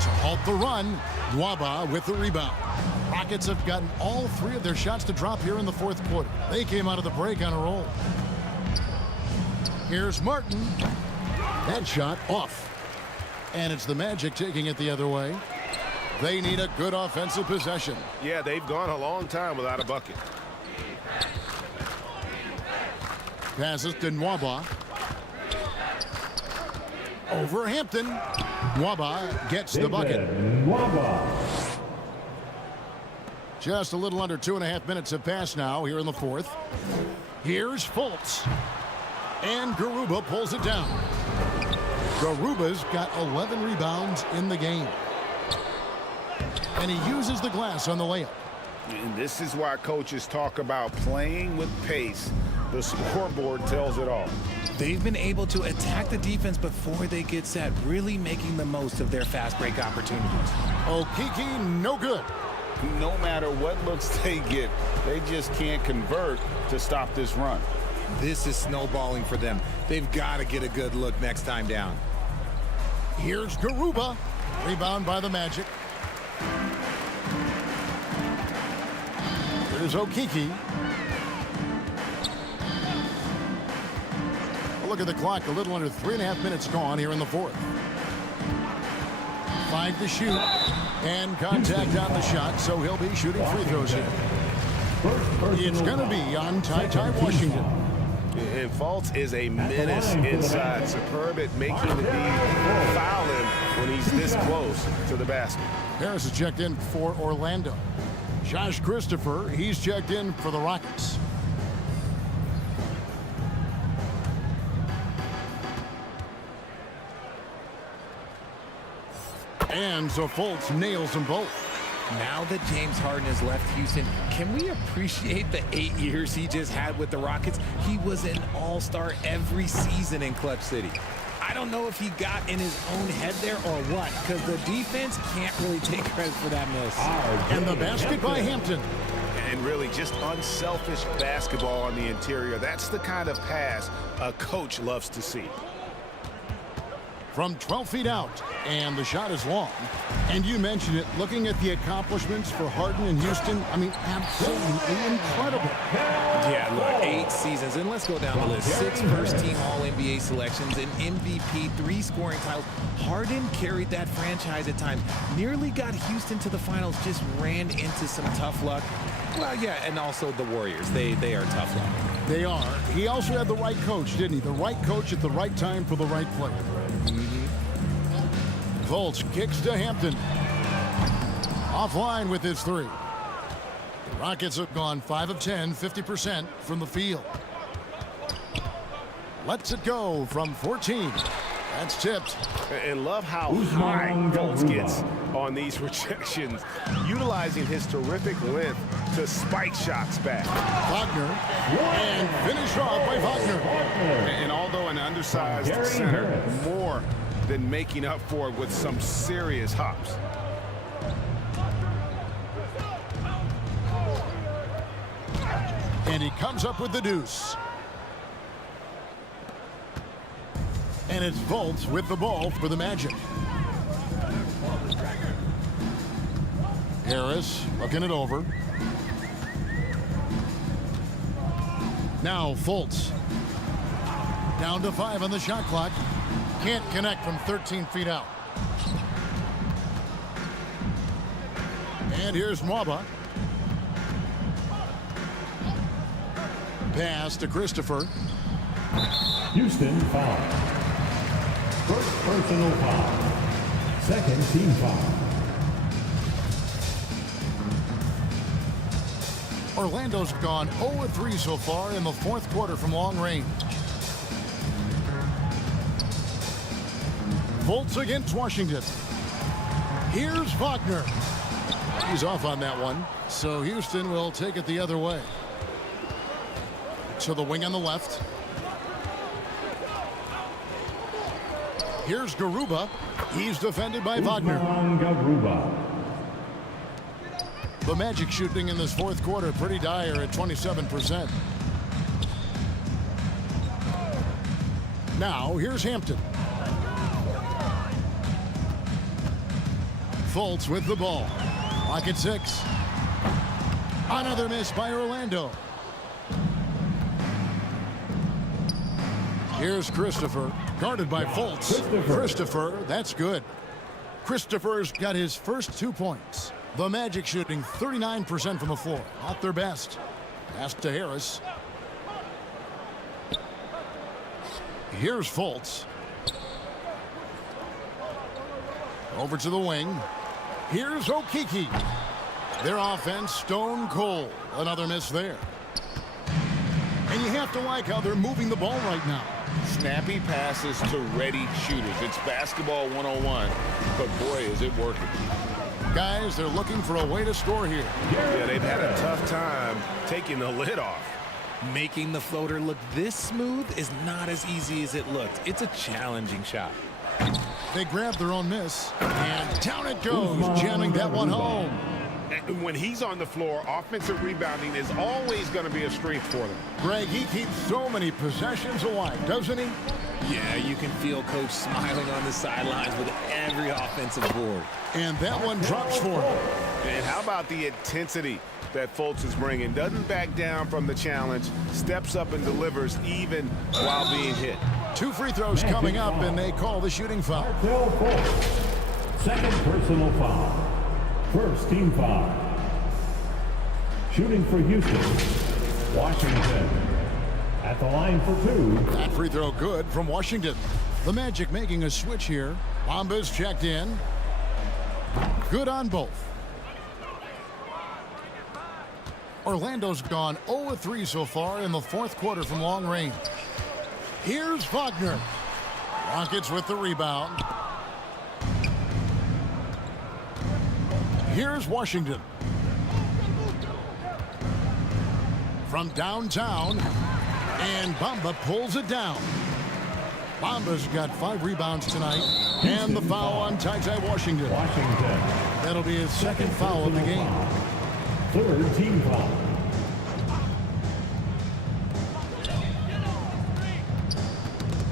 To halt the run, Nwaba with the rebound. Rockets have gotten all three of their shots to drop here in the fourth quarter. They came out of the break on a roll. Here's Martin. That shot off. And it's the Magic taking it the other way. They need a good offensive possession. Yeah, they've gone a long time without a bucket. Passes to Nwaba. Over Hampton. Nwaba gets the bucket. Just a little under 2.5 minutes have passed now here in the fourth. Here's Fultz. And Garuba pulls it down. Garuba's got 11 rebounds in the game. And he uses the glass on the layup. And this is why coaches talk about playing with pace. The scoreboard tells it all. They've been able to attack the defense before they get set, really making the most of their fast break opportunities. Okeke, no good. No matter what looks they get, they just can't convert to stop this run. This is snowballing for them. They've got to get a good look next time down. Here's Garuba. Rebound by the Magic. Here's Okeke. Look at the clock. A little under 3.5 minutes gone here in the fourth. 5 to shoot. And contact on the shot, so he'll be shooting free throws here. It's going to be on Ty Washington. And Fultz is a menace inside. Superb at making the D foul him when he's this close to the basket. Harris is checked in for Orlando. Josh Christopher, he's checked in for the Rockets. And so Fultz nails them both. Now that James Harden has left Houston, can we appreciate the 8 years he just had with the Rockets? He was an all-star every season in Clutch City. I don't know if he got in his own head there or what, because the defense can't really take credit for that miss. And the basket by Hampton. And really just unselfish basketball on the interior. That's the kind of pass a coach loves to see. From 12 feet out, and the shot is long. And you mentioned it, looking at the accomplishments for Harden in Houston, I mean, absolutely incredible. Yeah, look, 8 seasons, and let's go down the list. 6 first-team All-NBA selections, an MVP, 3 scoring titles. Harden carried that franchise at times, nearly got Houston to the finals, just ran into some tough luck. Well, yeah, and also the Warriors. They are tough luck. They are. He also had the right coach, didn't he? The right coach at the right time for the right player. Fultz kicks to Hampton. Offline with his 3. The Rockets have gone 5 of 10, 50% from the field. Lets it go from 14. That's tipped. And love how high Fultz gets on these rejections, utilizing his terrific length to spike shots back. Wagner, and finish off by Wagner. And although an undersized center, more than making up for it with some serious hops. And he comes up with the deuce. And it's Fultz with the ball for the Magic. Harris looking it over. Now Fultz. Down to 5 on the shot clock. Can't connect from 13 feet out. And here's Mwaba. Pass to Christopher. Houston foul. First personal foul. Second team foul. Orlando's gone 0-3 so far in the fourth quarter from long range. Fultz against Washington. Here's Wagner. He's off on that one, so Houston will take it the other way. To the wing on the left. Here's Garuba. He's defended by Wagner. Garuba. The Magic shooting in this fourth quarter pretty dire at 27%. Now here's Hampton. Fultz with the ball. Lock at 6. Another miss by Orlando. Here's Christopher, guarded by Fultz. Christopher, that's good. Christopher's got his first 2 points. The Magic shooting 39% from the floor. Not their best. Pass to Harris. Here's Fultz. Over to the wing. Here's Okeke. Their offense stone cold. Another miss there. And you have to like how they're moving the ball right now. Snappy passes to ready shooters. It's basketball 101, but boy, is it working. Guys, they're looking for a way to score here. Yeah, they've had a tough time taking the lid off. Making the floater look this smooth is not as easy as it looked. It's a challenging shot. They grab their own miss, and down it goes, jamming that one home. And when he's on the floor, offensive rebounding is always going to be a strength for them. Greg, he keeps so many possessions alive, doesn't he? Yeah, you can feel Coach smiling on the sidelines with every offensive board. And that one drops for him. And how about the intensity that Fultz is bringing? Doesn't back down from the challenge, steps up and delivers even while being hit. 2 free throws coming up, and they call the shooting foul. Second personal foul. First team foul. Shooting for Houston, Washington. At the line for 2. That free throw good from Washington. The Magic making a switch here. Bamba's checked in. Good on both. Orlando's gone 0-3 so far in the fourth quarter from long range. Here's Wagner. Rockets with the rebound. Here's Washington. From downtown, and Bamba pulls it down. Bamba's got 5 rebounds tonight, and the foul on Ty Washington. That'll be his second foul of the game. Third team foul.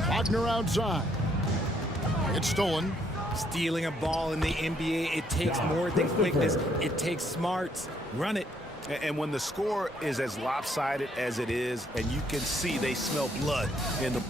Wagner outside. It's stolen. Stealing a ball in the NBA, it takes more than quickness. It takes smarts. Run it. And when the score is as lopsided as it is, and you can see they smell blood in the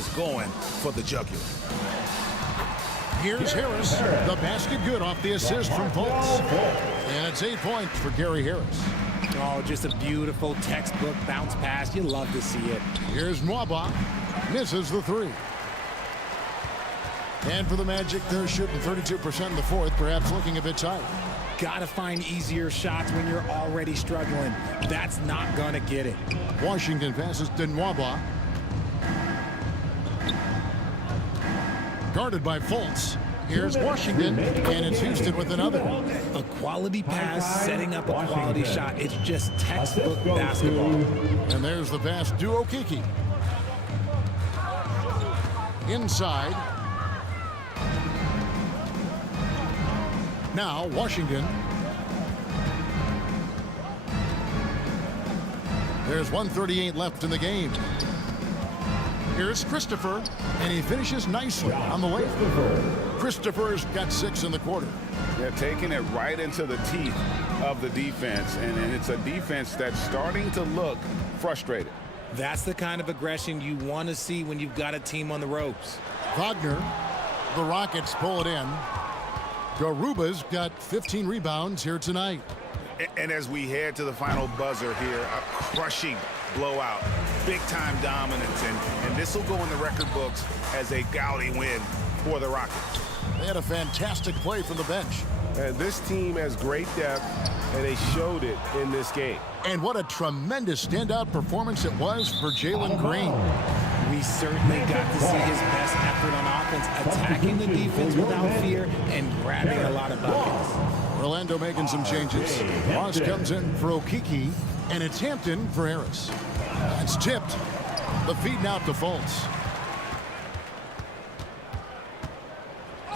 is going for the jugular. Here's Harris. The basket good off the assist from Fultz. And it's 8 points for Gary Harris. Oh, just a beautiful textbook bounce pass. You love to see it. Here's Nwaba. Misses the three. And for the Magic, they're shooting 32% in the fourth, perhaps looking a bit tight. Gotta find easier shots when you're already struggling. That's not gonna get it. Washington passes to Nwaba. Guarded by Fultz. Here's Washington, and it's Houston with another. A quality pass, setting up a quality shot. It's just textbook basketball. And there's the pass to Okeke. Inside. Now Washington. There's 1:38 left in the game. Here's Christopher, and he finishes nicely on the layup. Christopher's got 6 in the quarter. They're taking it right into the teeth of the defense, and it's a defense that's starting to look frustrated. That's the kind of aggression you want to see when you've got a team on the ropes. Wagner, the Rockets pull it in. Garuba's got 15 rebounds here tonight. And as we head to the final buzzer here, a crushing blowout, big-time dominance, and this will go in the record books as a gaudy win for the Rockets. They had a fantastic play from the bench. And this team has great depth, and they showed it in this game. And what a tremendous standout performance it was for Jalen Green. We certainly got to see his best effort on offense, attacking the defense without fear and grabbing a lot of buckets. Orlando making some changes. Ross comes in for Okeke, and it's Hampton for Harris. It's tipped. The feed now to Fultz.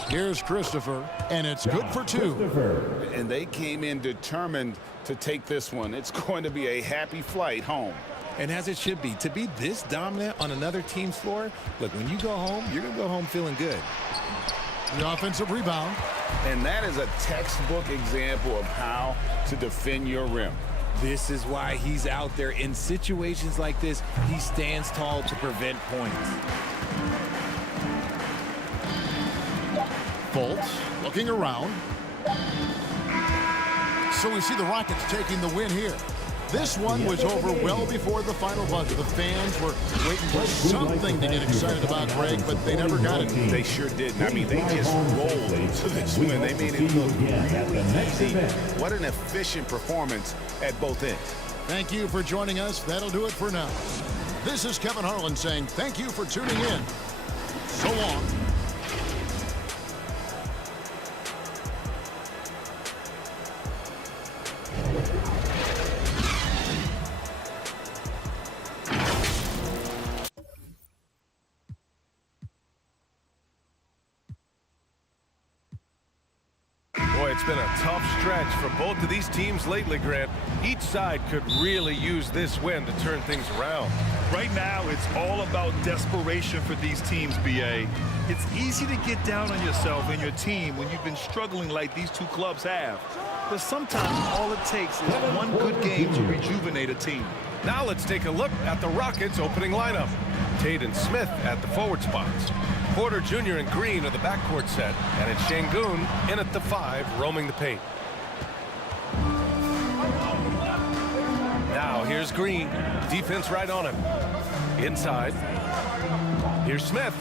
Here's Christopher, and it's good for 2. And they came in determined to take this one. It's going to be a happy flight home. And as it should be, to be this dominant on another team's floor, look, when you go home, you're going to go home feeling good. The offensive rebound. And that is a textbook example of how to defend your rim. This is why he's out there. In situations like this, he stands tall to prevent points. Fultz looking around. So we see the Rockets taking the win here. This one was over well before the final buzzer. The fans were waiting for something to get excited about, Greg, but they never got it. They sure didn't. I mean, they just rolled to this win. They made it look really easy. What an efficient performance at both ends. Thank you for joining us. That'll do it for now. This is Kevin Harlan saying thank you for tuning in. So long. Boy, it's been a tough stretch for both of these teams lately, Grant. Each side could really use this win to turn things around. Right now, it's all about desperation for these teams, B.A. It's easy to get down on yourself and your team when you've been struggling like these two clubs have. But sometimes all it takes is one good game to rejuvenate a team. Now let's take a look at the Rockets' opening lineup. Tate and Smith at the forward spots. Porter Jr. and Green are the backcourt set, and it's Şengün in at the 5, roaming the paint. Now here's Green, defense right on him. Inside, here's Smith,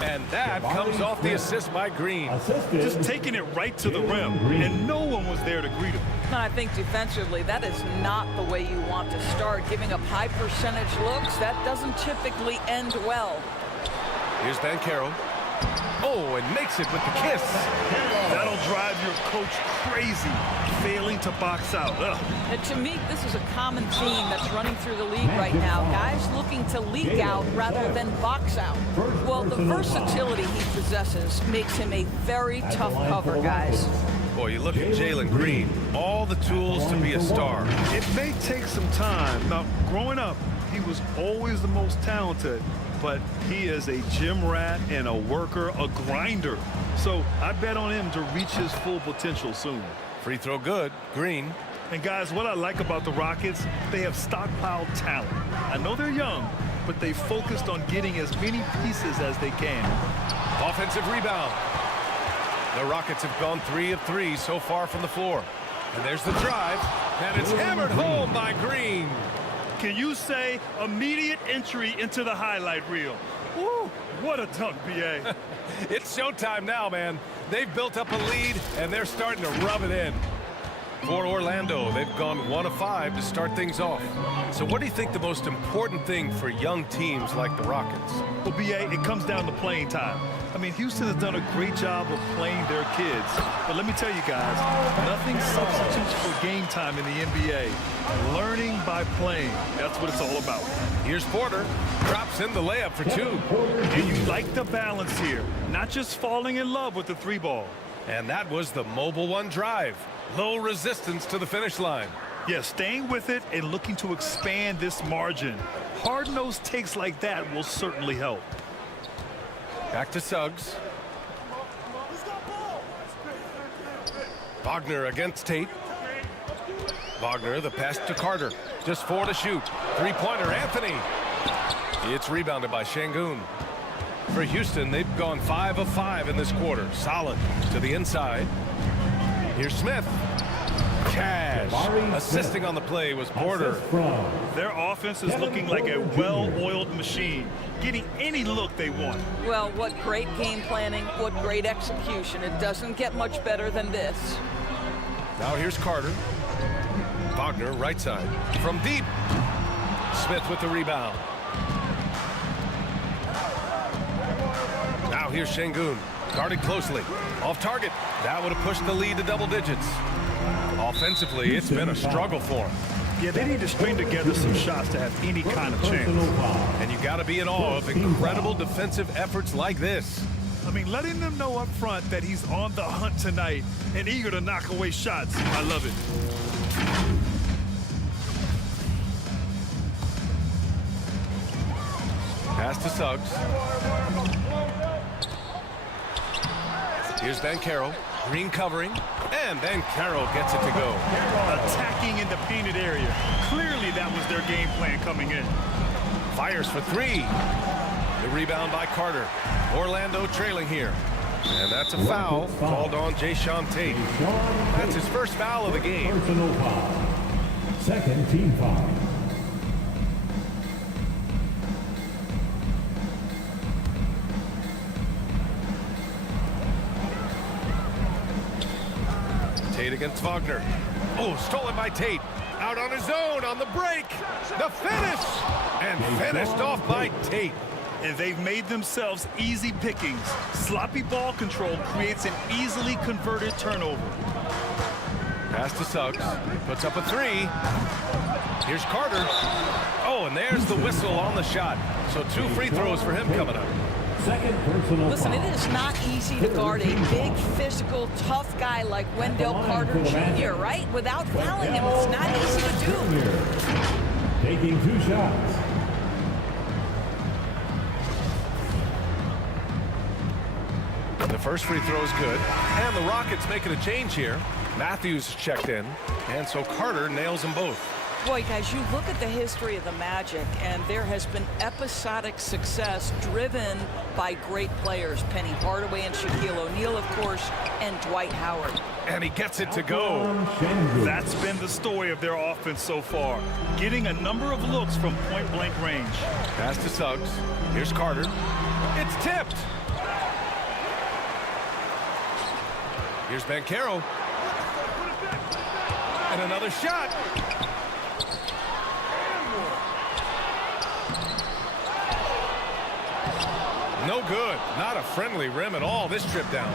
and that comes off the assist by Green. Just taking it right to the rim, and no one was there to greet him. I think defensively, that is not the way you want to start. Giving up high percentage looks, that doesn't typically end well. Here's Banchero. Oh, and makes it with the kiss. That'll drive your coach crazy, failing to box out. And to me, this is a common theme that's running through the league right now. Guys looking to leak out rather than box out. Well, the versatility he possesses makes him a very tough cover, guys. Boy, you look at Jalen Green, all the tools to be a star. It may take some time. Now, growing up, he was always the most talented, but he is a gym rat and a worker, a grinder. So I bet on him to reach his full potential soon. Free throw good, Green. And guys, what I like about the Rockets, they have stockpiled talent. I know they're young, but they focused on getting as many pieces as they can. Offensive rebound. The Rockets have gone 3 of 3 so far from the floor. And there's the drive, and it's hammered home by Green. Can you say immediate entry into the highlight reel? Woo, what a dunk, B.A. It's showtime now, man. They've built up a lead, and they're starting to rub it in. For Orlando, they've gone 1 of 5 to start things off. So what do you think the most important thing for young teams like the Rockets? Well, B.A., it comes down to playing time. I mean, Houston has done a great job of playing their kids. But let me tell you guys, nothing substitutes for game time in the NBA. Learning by playing. That's what it's all about. Here's Porter. Drops in the layup for 2. And you like the balance here. Not just falling in love with the 3-ball. And that was the Mobile One drive. Low resistance to the finish line. Yeah, staying with it and looking to expand this margin. Hard-nosed takes like that will certainly help. Back to Suggs. Wagner against Tate. Wagner, the pass to Carter. Just 4 to shoot. 3-pointer, Anthony. It's rebounded by Şengün. For Houston, they've gone 5 of 5 in this quarter. Solid to the inside. Here's Smith. Cash. Assisting on the play was Porter. Their offense is looking like a well-oiled machine, getting any look they want. Well, what great game planning, what great execution. It doesn't get much better than this. Now here's Carter. Wagner, right side. From deep. Smith with the rebound. Now here's Şengün. Guarded closely. Off target. That would have pushed the lead to double digits. Offensively, it's been a struggle for them. Yeah, they need to string together some shots to have any kind of chance. And you got to be in awe of incredible defensive efforts like this. I mean, letting them know up front that he's on the hunt tonight and eager to knock away shots. I love it. Pass to Suggs. Here's Banchero. Green covering. And Banchero gets it to go. Attacking in the painted area. Clearly that was their game plan coming in. Fires for 3. The rebound by Carter. Orlando trailing here. And that's a foul called on Jae'Sean Tate. That's his first foul of the game. Personal foul. Second team foul. Tate against Wagner. Oh, stolen by Tate. Out on his own on the break. The finish. And finished off by Tate. And they've made themselves easy pickings. Sloppy ball control creates an easily converted turnover. Pass to Suggs. Puts up a 3. Here's Carter. Oh, and there's the whistle on the shot. So 2 free throws for him coming up. Second personal Listen, foul. it is not easy to guard a big, physical, tough guy like Wendell Carter Jr., right? Without fouling him, it's not easy to do. Taking 2 shots. The first free throw is good. And the Rockets making a change here. Matthews checked in. And so Carter nails them both. Boy, guys, you look at the history of the Magic, and there has been episodic success driven by great players. Penny Hardaway and Shaquille O'Neal, of course, and Dwight Howard. And he gets it to go. That's been the story of their offense so far. Getting a number of looks from point-blank range. Pass to Suggs. Here's Carter. It's tipped. Here's Banchero. And another shot. No good. Not a friendly rim at all this trip down.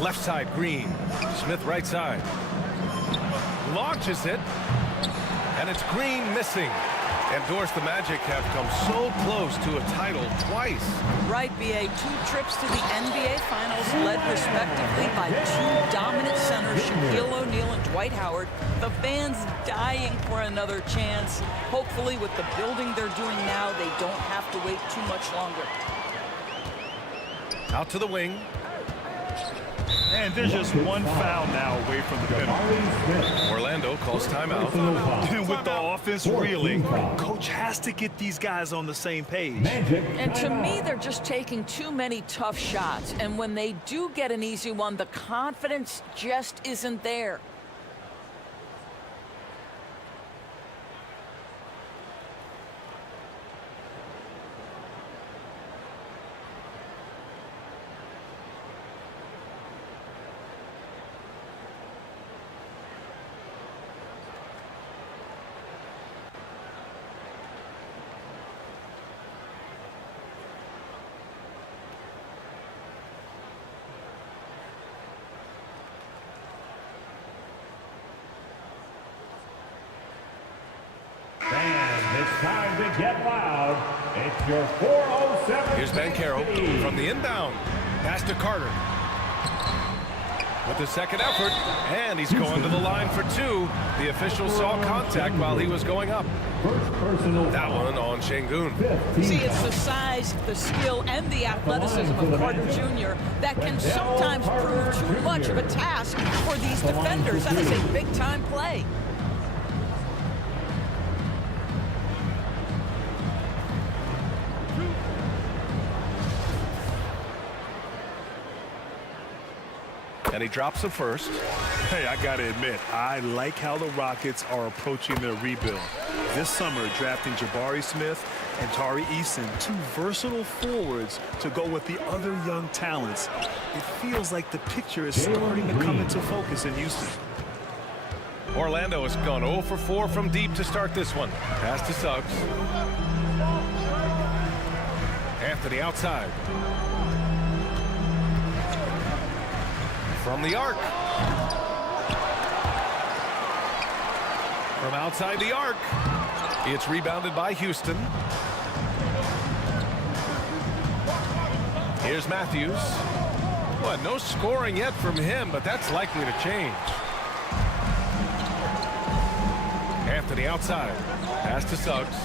Left side, Green. Smith right side. Launches it. And it's Green missing. And Doris, the Magic have come so close to a title twice. Right, B.A. 2 trips to the NBA Finals led respectively by 2 dominant centers, Shaquille O'Neal and Dwight Howard. The fans dying for another chance. Hopefully, with the building they're doing now, they don't have to wait too much longer. Out to the wing. And there's just one foul now away from the penalty. Orlando calls timeout. And with the offense reeling, coach has to get these guys on the same page. And to me, they're just taking too many tough shots. And when they do get an easy one, the confidence just isn't there. And it's time to get loud. It's your 407. Here's Banchero from the inbound. Pass to Carter. With the second effort, and he's going to the line for two. The official saw contact while he was going up. That one on Şengün. See, it's the size, the skill, and the athleticism of Carter Jr. that can sometimes prove too much of a task for these defenders. That is a big-time play. And he drops the first. Hey, I got to admit, I like how the Rockets are approaching their rebuild. This summer, drafting Jabari Smith and Tari Eason, two versatile forwards to go with the other young talents. It feels like the picture is starting to come into focus in Houston. Orlando has gone 0 for 4 from deep to start this one. Pass to Suggs. Anthony outside. From the arc. From outside the arc. It's rebounded by Houston. Here's Matthews. Well, no scoring yet from him, but that's likely to change. Anthony outside. Pass to Suggs.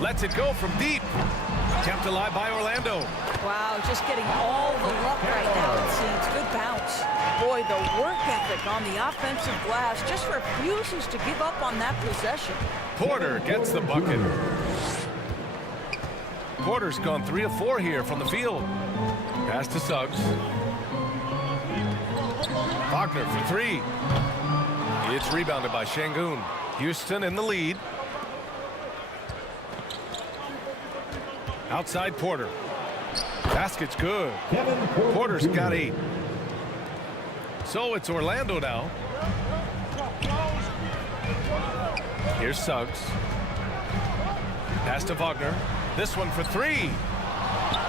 Lets it go from deep. Kept alive by Orlando. Wow, just getting all the luck right now, it seems. Good bounce. Boy, the work ethic on the offensive glass just refuses to give up on that possession. Porter gets the bucket. Porter's gone 3 of 4 here from the field. Pass to Suggs. Wagner for 3. It's rebounded by Şengün. Houston in the lead. Outside Porter. Basket's good. Porter's got 8. So it's Orlando now. Here's Suggs. Pass to Wagner. This one for 3.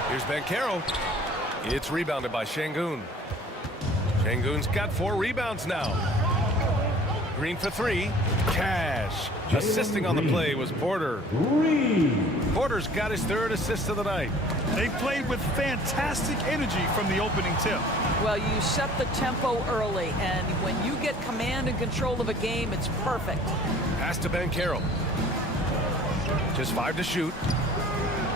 Here's Banchero. It's rebounded by Şengün. Şengün's got 4 rebounds now. Green for 3. Cash. Assisting on the play was Porter. Porter's got his 3rd assist of the night. They played with fantastic energy from the opening tip. Well, you set the tempo early, and when you get command and control of a game, it's perfect. Pass to Banchero. Just 5 to shoot.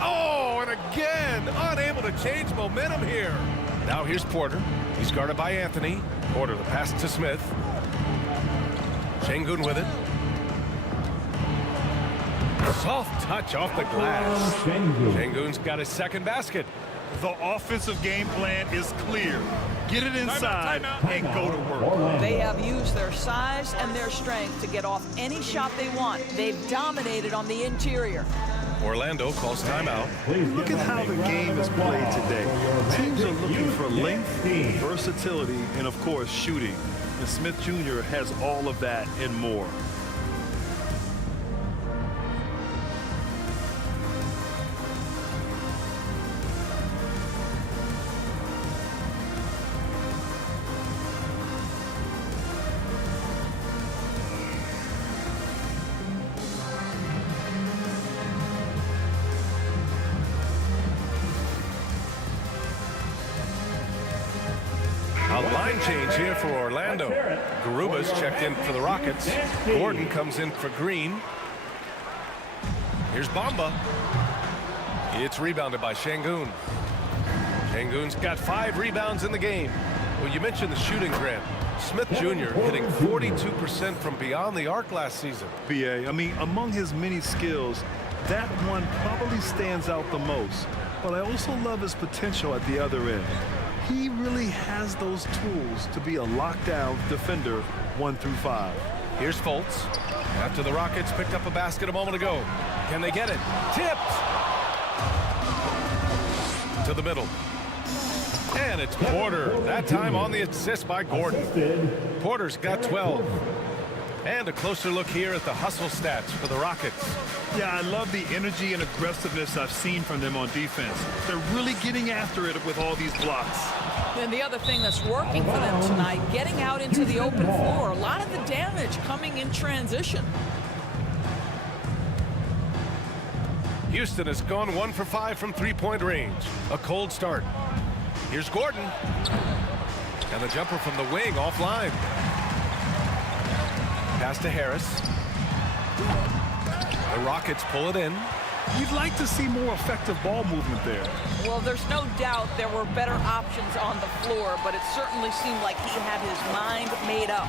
Oh, and again, unable to change momentum here. Now here's Porter. He's guarded by Anthony. Porter, the pass to Smith. Şengün with it. Soft touch off the glass. Şengün's got his 2nd basket. The offensive game plan is clear. Get it inside and go to work. They have used their size and their strength to get off any shot they want. They've dominated on the interior. Orlando calls timeout. Look at how the game is played today. Teams are looking for length, versatility, and of course shooting. And Smith Jr. has all of that and more. A line change here for Orlando. Garuba's checked in for the Rockets. Gordon comes in for Green. Here's Bamba. It's rebounded by Şengün. Şengün's got 5 rebounds in the game. Well, you mentioned the shooting, Grant. Smith Jr. hitting 42% from beyond the arc last season. BA, I mean, among his many skills, that one probably stands out the most. But I also love his potential at the other end. He really has those tools to be a lockdown defender 1 through 5. Here's Fultz. After the Rockets picked up a basket a moment ago. Can they get it? Tipped! To the middle. And it's Porter. That time on the assist by Gordon. Porter's got 12. And a closer look here at the hustle stats for the Rockets. Yeah, I love the energy and aggressiveness I've seen from them on defense. They're really getting after it with all these blocks. And the other thing that's working for them tonight, getting out into the open floor. A lot of the damage coming in transition. Houston has gone 1 for 5 from three-point range. A cold start. Here's Gordon. And the jumper from the wing offline. Pass to Harris. The Rockets pull it in. You'd like to see more effective ball movement there. Well, there's no doubt there were better options on the floor, but it certainly seemed like he had his mind made up.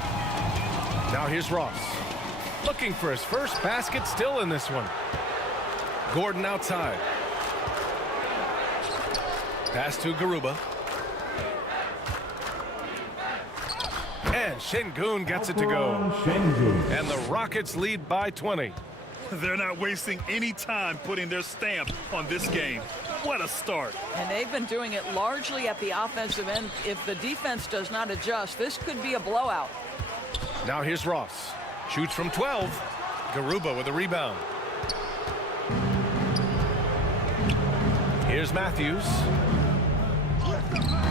Now here's Ross. Looking for his first basket, still in this one. Gordon outside. Pass to Garuba. And Şengün gets it to go. And the Rockets lead by 20. They're not wasting any time putting their stamp on this game. What a start. And they've been doing it largely at the offensive end. If the defense does not adjust, this could be a blowout. Now here's Ross. Shoots from 12. Garuba with a rebound. Here's Matthews.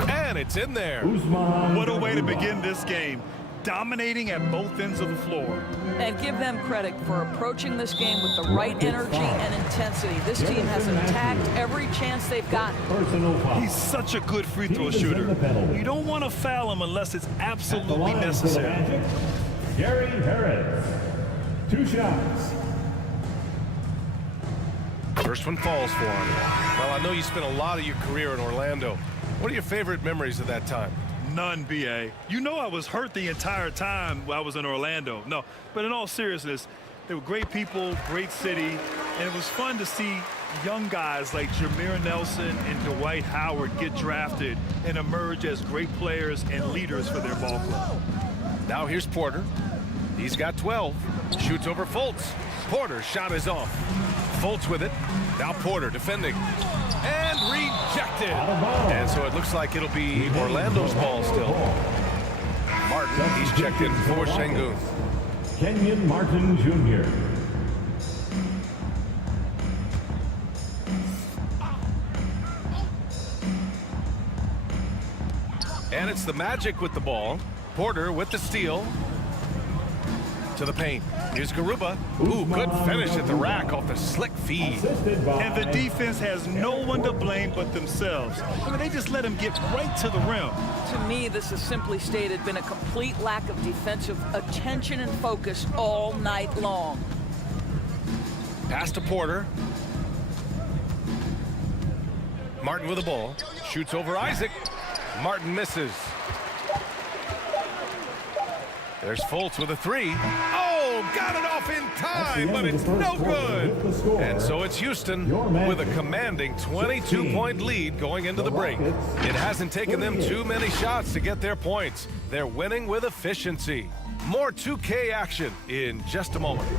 And it's in there. What a way to begin this game. Dominating at both ends of the floor. And give them credit for approaching this game with the right energy and intensity. This team has attacked every chance they've gotten. He's such a good free throw shooter. You don't want to foul him unless it's absolutely necessary. Gary Harris. 2 shots. First one falls for him. Well, I know you spent a lot of your career in Orlando. What are your favorite memories of that time? None, BA. You know I was hurt the entire time I was in Orlando. No, but in all seriousness, they were great people, great city, and it was fun to see young guys like Jameer Nelson and Dwight Howard get drafted and emerge as great players and leaders for their ball club. Now here's Porter. He's got 12. Shoots over Fultz. Porter's shot is off. Fultz with it. Now Porter defending. And rejected. And so it looks like it'll be Orlando's ball still. Martin, he's checked in for Şengün. Kenyon Martin Jr. And it's the Magic with the ball. Porter with the steal. To the paint. Here's Garuba. Ooh, good finish at the rack off the slick feed. And the defense has no one to blame but themselves. I mean, they just let him get right to the rim. To me, this has simply stated been a complete lack of defensive attention and focus all night long. Pass to Porter. Martin with the ball. Shoots over Isaac. Martin misses. There's Fultz with a 3. Oh, got it off in time, but it's no good. And so it's Houston with a commanding 22-point lead going into the break. It hasn't taken them too many shots to get their points. They're winning with efficiency. More 2K action in just a moment.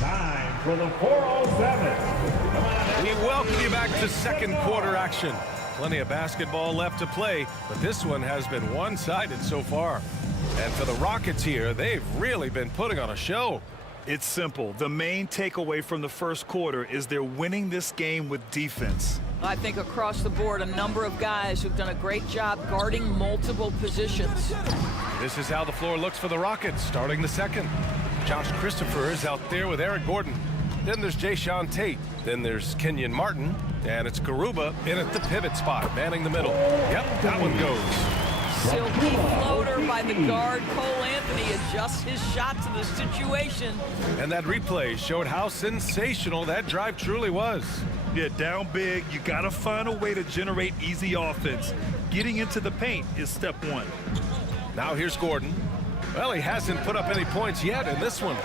Time for the 407. We welcome you back to second quarter action. Plenty of basketball left to play, but this one has been one-sided so far. And for the Rockets here, they've really been putting on a show. It's simple. The main takeaway from the first quarter is they're winning this game with defense. I think across the board, a number of guys who've done a great job guarding multiple positions. This is how the floor looks for the Rockets starting the second. Josh Christopher is out there with Eric Gordon. Then there's Jayshawn Tate. Then there's Kenyon Martin. And it's Garuba in at the pivot spot, manning the middle. Yep, that one goes. Silky floater by the guard. Cole Anthony adjusts his shot to the situation. And that replay showed how sensational that drive truly was. Yeah, down big, you got to find a way to generate easy offense. Getting into the paint is step one. Now here's Gordon. Well, he hasn't put up any points yet in this one.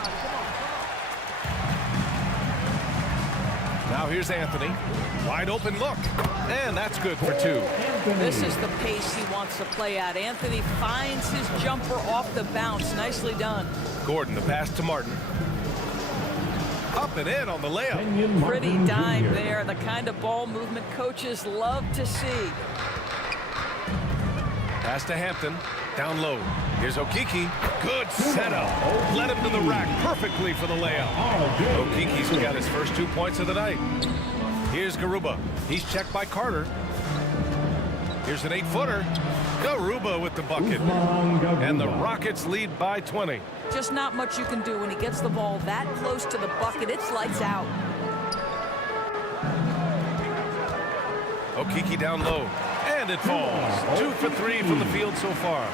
Now here's Anthony. Wide open look. And that's good for two. This is the pace he wants to play at. Anthony finds his jumper off the bounce. Nicely done. Gordon, the pass to Martin. Up and in on the layup. Pretty dime there. The kind of ball movement coaches love to see. Pass to Hampton. Down low. Here's Okeke. Good setup. Led him to the rack perfectly for the layup. Okeke's got his first 2 points of the night. Here's Garuba. He's checked by Carter. Here's an 8-footer. Garuba with the bucket. And the Rockets lead by 20. Just not much you can do when he gets the ball that close to the bucket. It's lights out. Okeke down low. And it falls. 2 for 3 from the field so far.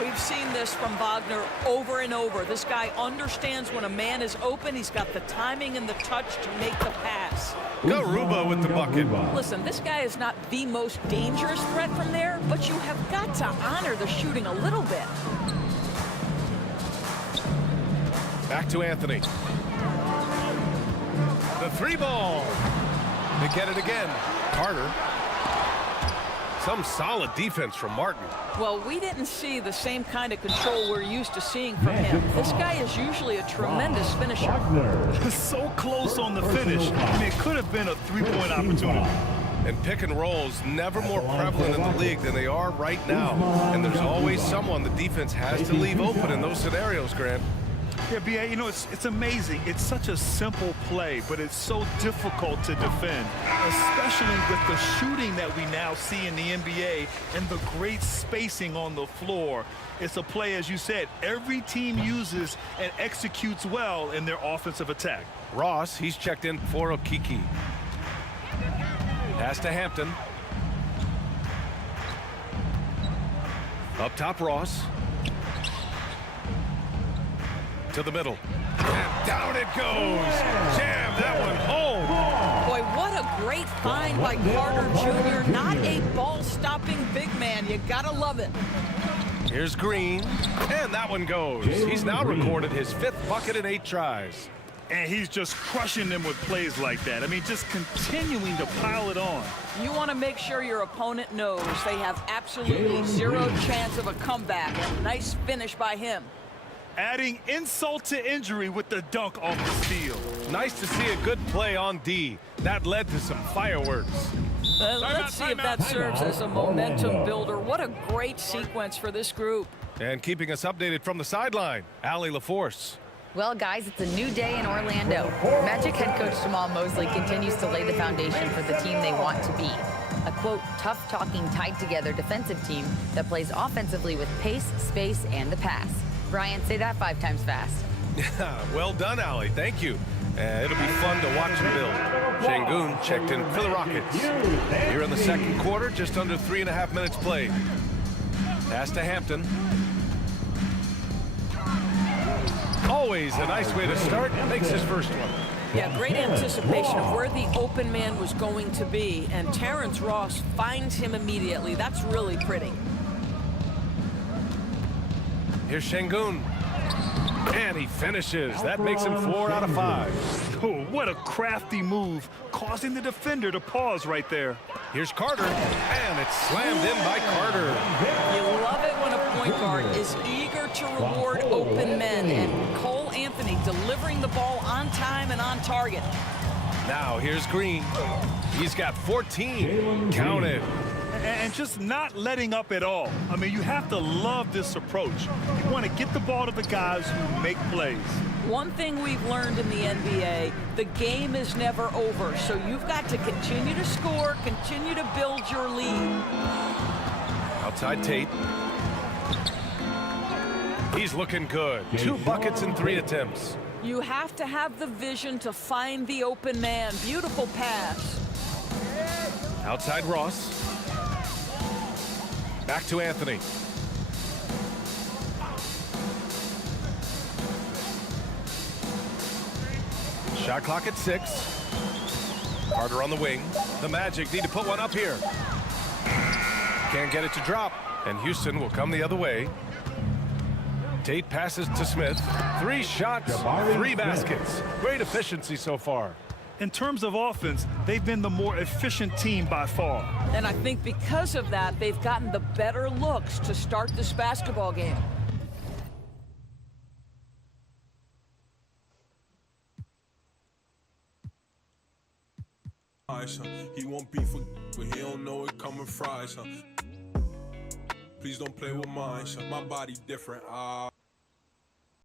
We've seen this from Wagner over and over. This guy understands when a man is open. He's got the timing and the touch to make the pass. Garuba with the bucket. Listen, this guy is not the most dangerous threat from there, but you have got to honor the shooting a little bit. Back to Anthony. The 3-ball. They get it again. Carter. Some solid defense from Martin. Well, we didn't see the same kind of control we're used to seeing from him. This guy is usually a tremendous finisher. So close on the finish. I mean, it could have been a three-point opportunity. And pick and rolls never more prevalent in the league than they are right now. And there's always someone the defense has to leave open in those scenarios, Grant. Yeah, B.A., you know, it's amazing. It's such a simple play, but it's so difficult to defend, especially with the shooting that we now see in the NBA and the great spacing on the floor. It's a play, as you said, every team uses and executes well in their offensive attack. Ross, he's checked in for Okeke. Pass to Hampton. Up top, Ross. To the middle. And down it goes. Jam that one home. Boy, what a great find by Carter Jr. Not a ball-stopping big man. You gotta love it. Here's Green. And that one goes. He's now recorded his 5th bucket in 8 tries. And he's just crushing them with plays like that. I mean, just continuing to pile it on. You want to make sure your opponent knows they have absolutely zero chance of a comeback. A nice finish by him. Adding insult to injury with the dunk off the steal. Nice to see a good play on D. That led to some fireworks. Let's see if that serves as a momentum builder. What a great sequence for this group. And keeping us updated from the sideline, Allie LaForce. Well, guys, it's a new day in Orlando. Magic head coach Jamal Mosley continues to lay the foundation for the team they want to be. A, quote, tough-talking, tied-together defensive team that plays offensively with pace, space, and the pass. Brian, say that 5 times fast. Well done, Allie. Thank you. It'll be fun to watch him build. Şengün checked in for the Rockets. Here in the second quarter, just under 3.5 minutes played. Pass to Hampton. Always a nice way to start. Makes his first one. Yeah, great anticipation of where the open man was going to be, and Terrence Ross finds him immediately. That's really pretty. Here's Şengün. And he finishes. That makes him 4 out of 5. Oh, what a crafty move, causing the defender to pause right there. Here's Carter, and it's slammed in by Carter. You love it when a point guard is eager to reward open men, and Cole Anthony delivering the ball on time and on target. Now here's Green. He's got 14. Count it. And just not letting up at all. I mean, you have to love this approach. You want to get the ball to the guys who make plays. One thing we've learned in the NBA, the game is never over, so you've got to continue to score, continue to build your lead. Outside Tate. He's looking good. 2 buckets in 3 attempts. You have to have the vision to find the open man. Beautiful pass. Outside Ross. Back to Anthony. Shot clock at 6. Carter on the wing. The Magic need to put one up here. Can't get it to drop, and Houston will come the other way. Tate passes to Smith. 3 shots, 3 baskets. Great efficiency so far. In terms of offense, they've been the more efficient team by far. And I think because of that, they've gotten the better looks to start this basketball game. He won't be for, but he don't know it coming fries. Please don't play with mine. My body different.